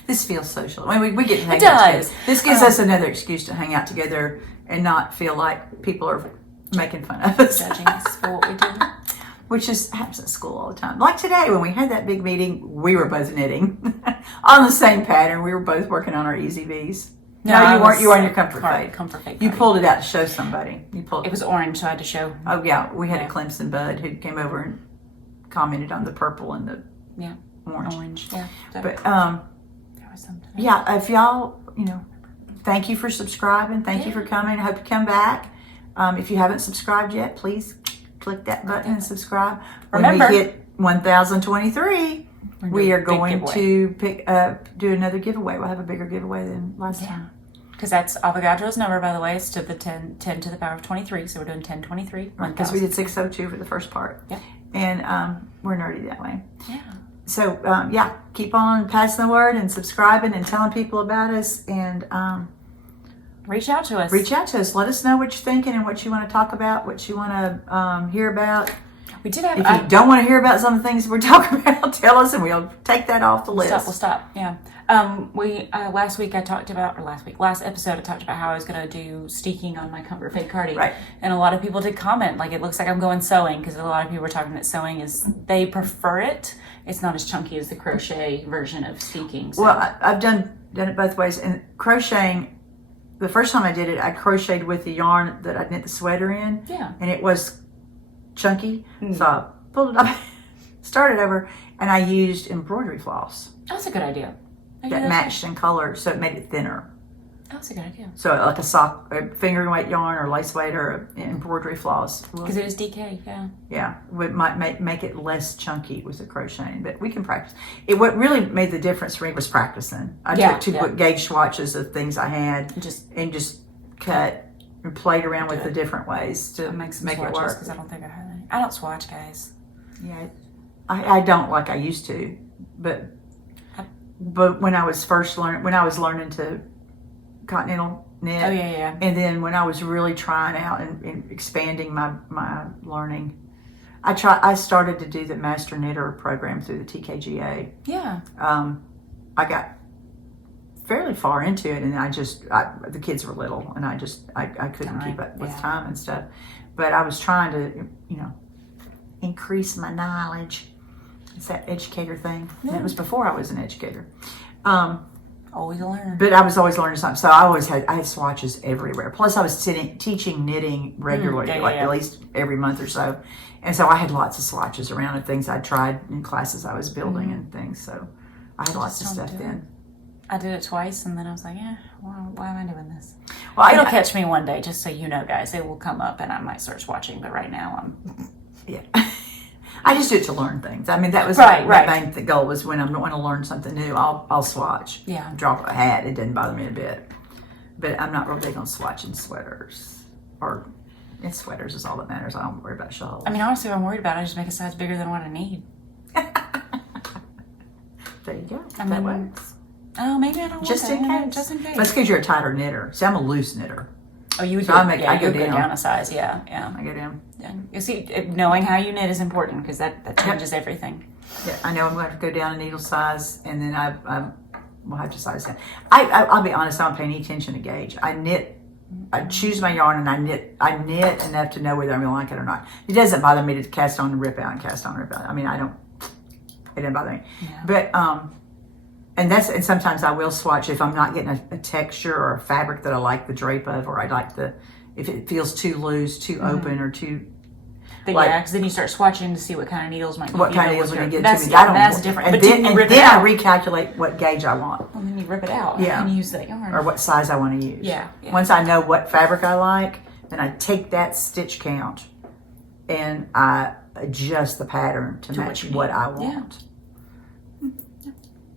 This feels social. I mean, we get to hang out together. This gives us another excuse to hang out together and not feel like people are making fun of us. Judging us for what we do. Which happens at school all the time. Like today, when we had that big meeting, we were both knitting on the same pattern. We were both working on our Easy V's. No, you weren't. You were on your Comfort Fade. Comfort Fade. You pulled it out to show somebody. It was orange, so I had to show. Oh yeah, we had a Clemson bud who came over and commented on the purple and the orange. Yeah. But there was something. Yeah, if y'all, thank you for subscribing. Thank you for coming. I hope you come back. If you haven't subscribed yet, please click that button and subscribe. Remember, when we hit 1,023, we are going to do another giveaway. We'll have a bigger giveaway than last time. Because that's Avogadro's number, by the way. It's to the 10 to the power of 23. So we're doing 1023. Because we did 602 for the first part. Yeah. And we're nerdy that way. Yeah. So, keep on passing the word and subscribing and telling people about us. And reach out to us. Let us know what you're thinking and what you want to talk about, what you want to hear about. We did have. If you don't want to hear about some of the things we're talking about, tell us, and we'll take that off the list. We'll stop. Yeah. Last episode I talked about how I was going to do steeking on my Comfort Fade cardi. Right. And a lot of people did comment, like, it looks like I'm going sewing, because a lot of people were talking that sewing they prefer it. It's not as chunky as the crochet version of steeking. So. Well, I've done it both ways. And crocheting, the first time I did it, I crocheted with the yarn that I knit the sweater in. Yeah. And it was chunky. So I pulled it up, started over, and I used embroidery floss. That's a good idea. That matched in color, so it made it thinner. That's a good idea. So like a finger weight yarn or lace weight or embroidery floss. Because it was DK, yeah. Yeah, it might make it less chunky with the crocheting, but we can practice. What really made the difference for me was practicing. I took two gauge swatches of things I had and just cut and played around with the different ways to make it work. Because I don't think I have any. I don't swatch, guys. Yeah, I don't like I used to, but when I was learning to continental knit. Oh yeah. And then when I was really trying out and expanding my learning, I started to do the Master Knitter program through the TKGA. Yeah. I got fairly far into it, and the kids were little, and I couldn't keep up with time and stuff. But I was trying to, increase my knowledge. It's that educator thing. Yeah. And it was before I was an educator. Always a learner. But I was always learning something. So I had swatches everywhere. Plus I was teaching knitting regularly, at least every month or so. And so I had lots of swatches around of things I tried in classes I was building and things. So I had lots of stuff then. I did it twice, and then I was like, why am I doing this? Well, it'll catch me one day, just so you know, guys. It will come up, and I might start swatching. But right now, I'm... Yeah. I just do it to learn things. I mean, that was my main goal was when I want to learn something new, I'll swatch. Yeah. Drop a hat. It doesn't bother me a bit. But I'm not real big on swatching sweaters. Sweaters is all that matters. I don't worry about shawls. I mean, honestly, if I'm worried about it, I just make a size bigger than what I need. There you go. I mean, that works. Oh, maybe I don't just in case. Just in case. That's because you're a tighter knitter. See, I'm a loose knitter. Oh, you would so I go down a size, yeah. I go down. Yeah. You see, knowing how you knit is important because that changes everything. Yeah, I know I'm going to go down a needle size, and then I will have to size down. I'll be honest, I don't pay any attention to gauge. I choose my yarn and I knit enough to know whether I'm going to like it or not. It doesn't bother me to cast on and rip out and cast on and rip out. I mean, it doesn't bother me. Yeah. But, and sometimes I will swatch if I'm not getting a texture or a fabric that I like the drape of, or I like if it feels too loose, too open, or too. But yeah, because then you start swatching to see what kind of needles might be. What kind of needles when you get to me. That's different. And then I recalculate what gauge I want. Well, then you rip it out and use that yarn. Or what size I want to use. Yeah. Once I know what fabric I like, then I take that stitch count and I adjust the pattern to match what I want. Yeah.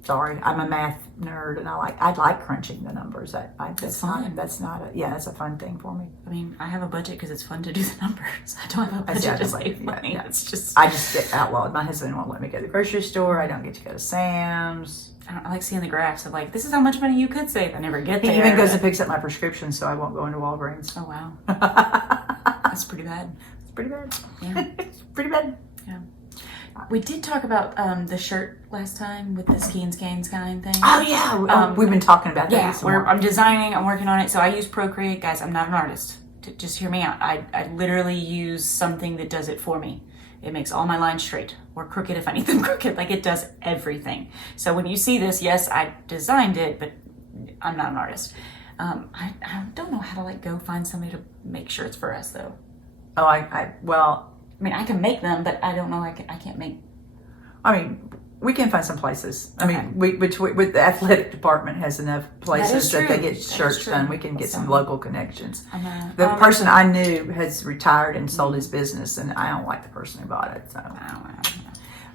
Sorry, I'm a math nerd, and I like crunching the numbers. That's fun. That's a fun thing for me. I mean, I have a budget because it's fun to do the numbers. I don't have a budget to save money. Yeah. It's I just get outlawed. My husband won't let me go to the grocery store. I don't get to go to Sam's. I like seeing the graphs of like, this is how much money you could save. I never get there. He even goes and picks up my prescription, so I won't go into Walgreens. Oh wow, that's pretty bad. It's pretty bad. Yeah, it's pretty bad. Yeah. We did talk about the shirt last time with the ski and skein thing. Oh yeah, we've been talking about that. Yeah, I'm designing. I'm working on it. So I use Procreate, guys. I'm not an artist. Just hear me out. I literally use something that does it for me. It makes all my lines straight or crooked if I need them crooked. Like, it does everything. So when you see this, yes, I designed it, but I'm not an artist. I don't know how to go find somebody to make shirts for us though. Oh, I mean, I can make them, but I don't know. I can't make. I mean, we can find some places. I mean, with the athletic department has enough places that they get shirts done. We can get some local connections. The person I knew has retired and sold his business, and I don't like the person who bought it. So,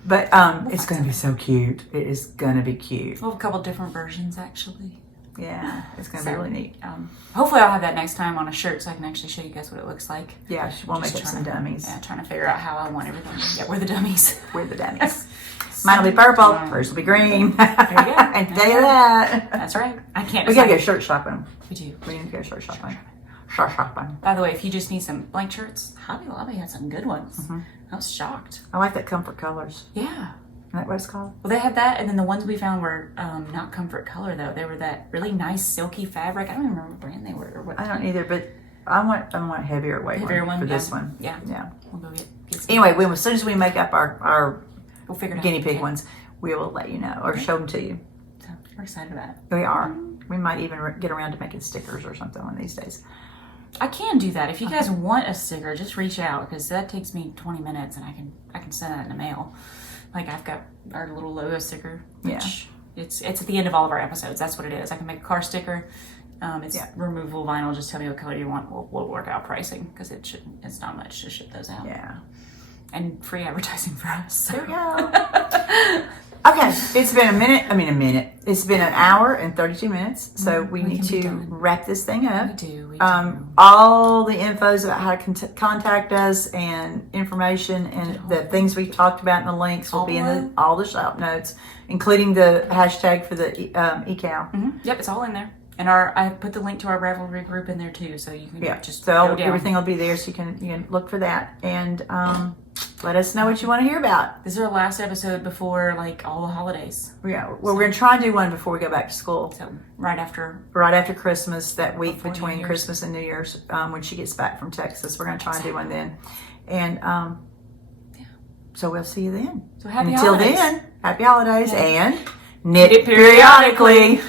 but it's going to be so cute. It is going to be cute. We'll have a couple different versions, actually. Yeah, it's going to be really neat. Hopefully I'll have that next time on a shirt so I can actually show you guys what it looks like. Yeah, we'll make up some dummies. Yeah, trying to figure out how I want everything. Yeah, we're the dummies. We're the dummies. Mine will be purple. Hers will be green. There you go. I can tell you that. That's right. I can't. We got to go shirt shopping. We do. We need to go shirt shopping. Shirt shopping. By the way, if you just need some blank shirts, Hobby Lobby had some good ones. Mm-hmm. I was shocked. I like that Comfort Colors. Yeah. Isn't that what it's called? Well, they had that, and then the ones we found were not comfort color, though. They were that really nice silky fabric. I don't even remember what brand they were or what. I don't either, but I want heavier weight one for this one. Yeah. Yeah. We'll go get some. Anyway, as soon as we make up our we'll figure it out. Guinea pig ones, we will let you know or show them to you. So we're excited about it. We are. We might even get around to making stickers or something one of these days. I can do that. If you guys want a sticker, just reach out, because that takes me 20 minutes, and I can send that in the mail. Like, I've got our little logo sticker, which it's at the end of all of our episodes. That's what it is. I can make a car sticker. It's removable vinyl. Just tell me what color you want. We'll work out pricing, because it's not much to ship those out. Yeah. And free advertising for us. So. There we go. Okay, it's been a minute. It's been an hour and 32 minutes, so we need to wrap this thing up. We do. All the infos about how to contact us and information and the things we've talked about and the links will be in all the shop notes, including the hashtag for the EKAL. Mm-hmm. Yep, it's all in there. And I put the link to our Ravelry group in there too, so you can just go down. Everything will be there, so you can look for that and let us know what you want to hear about. This is our last episode before all the holidays. Yeah, well, we're gonna try and do one before we go back to school. So right after Christmas, that week between Christmas and New Year's, when she gets back from Texas, we're gonna try and do one then. And so we'll see you then. So happy holidays. Until then, happy holidays and knit periodically.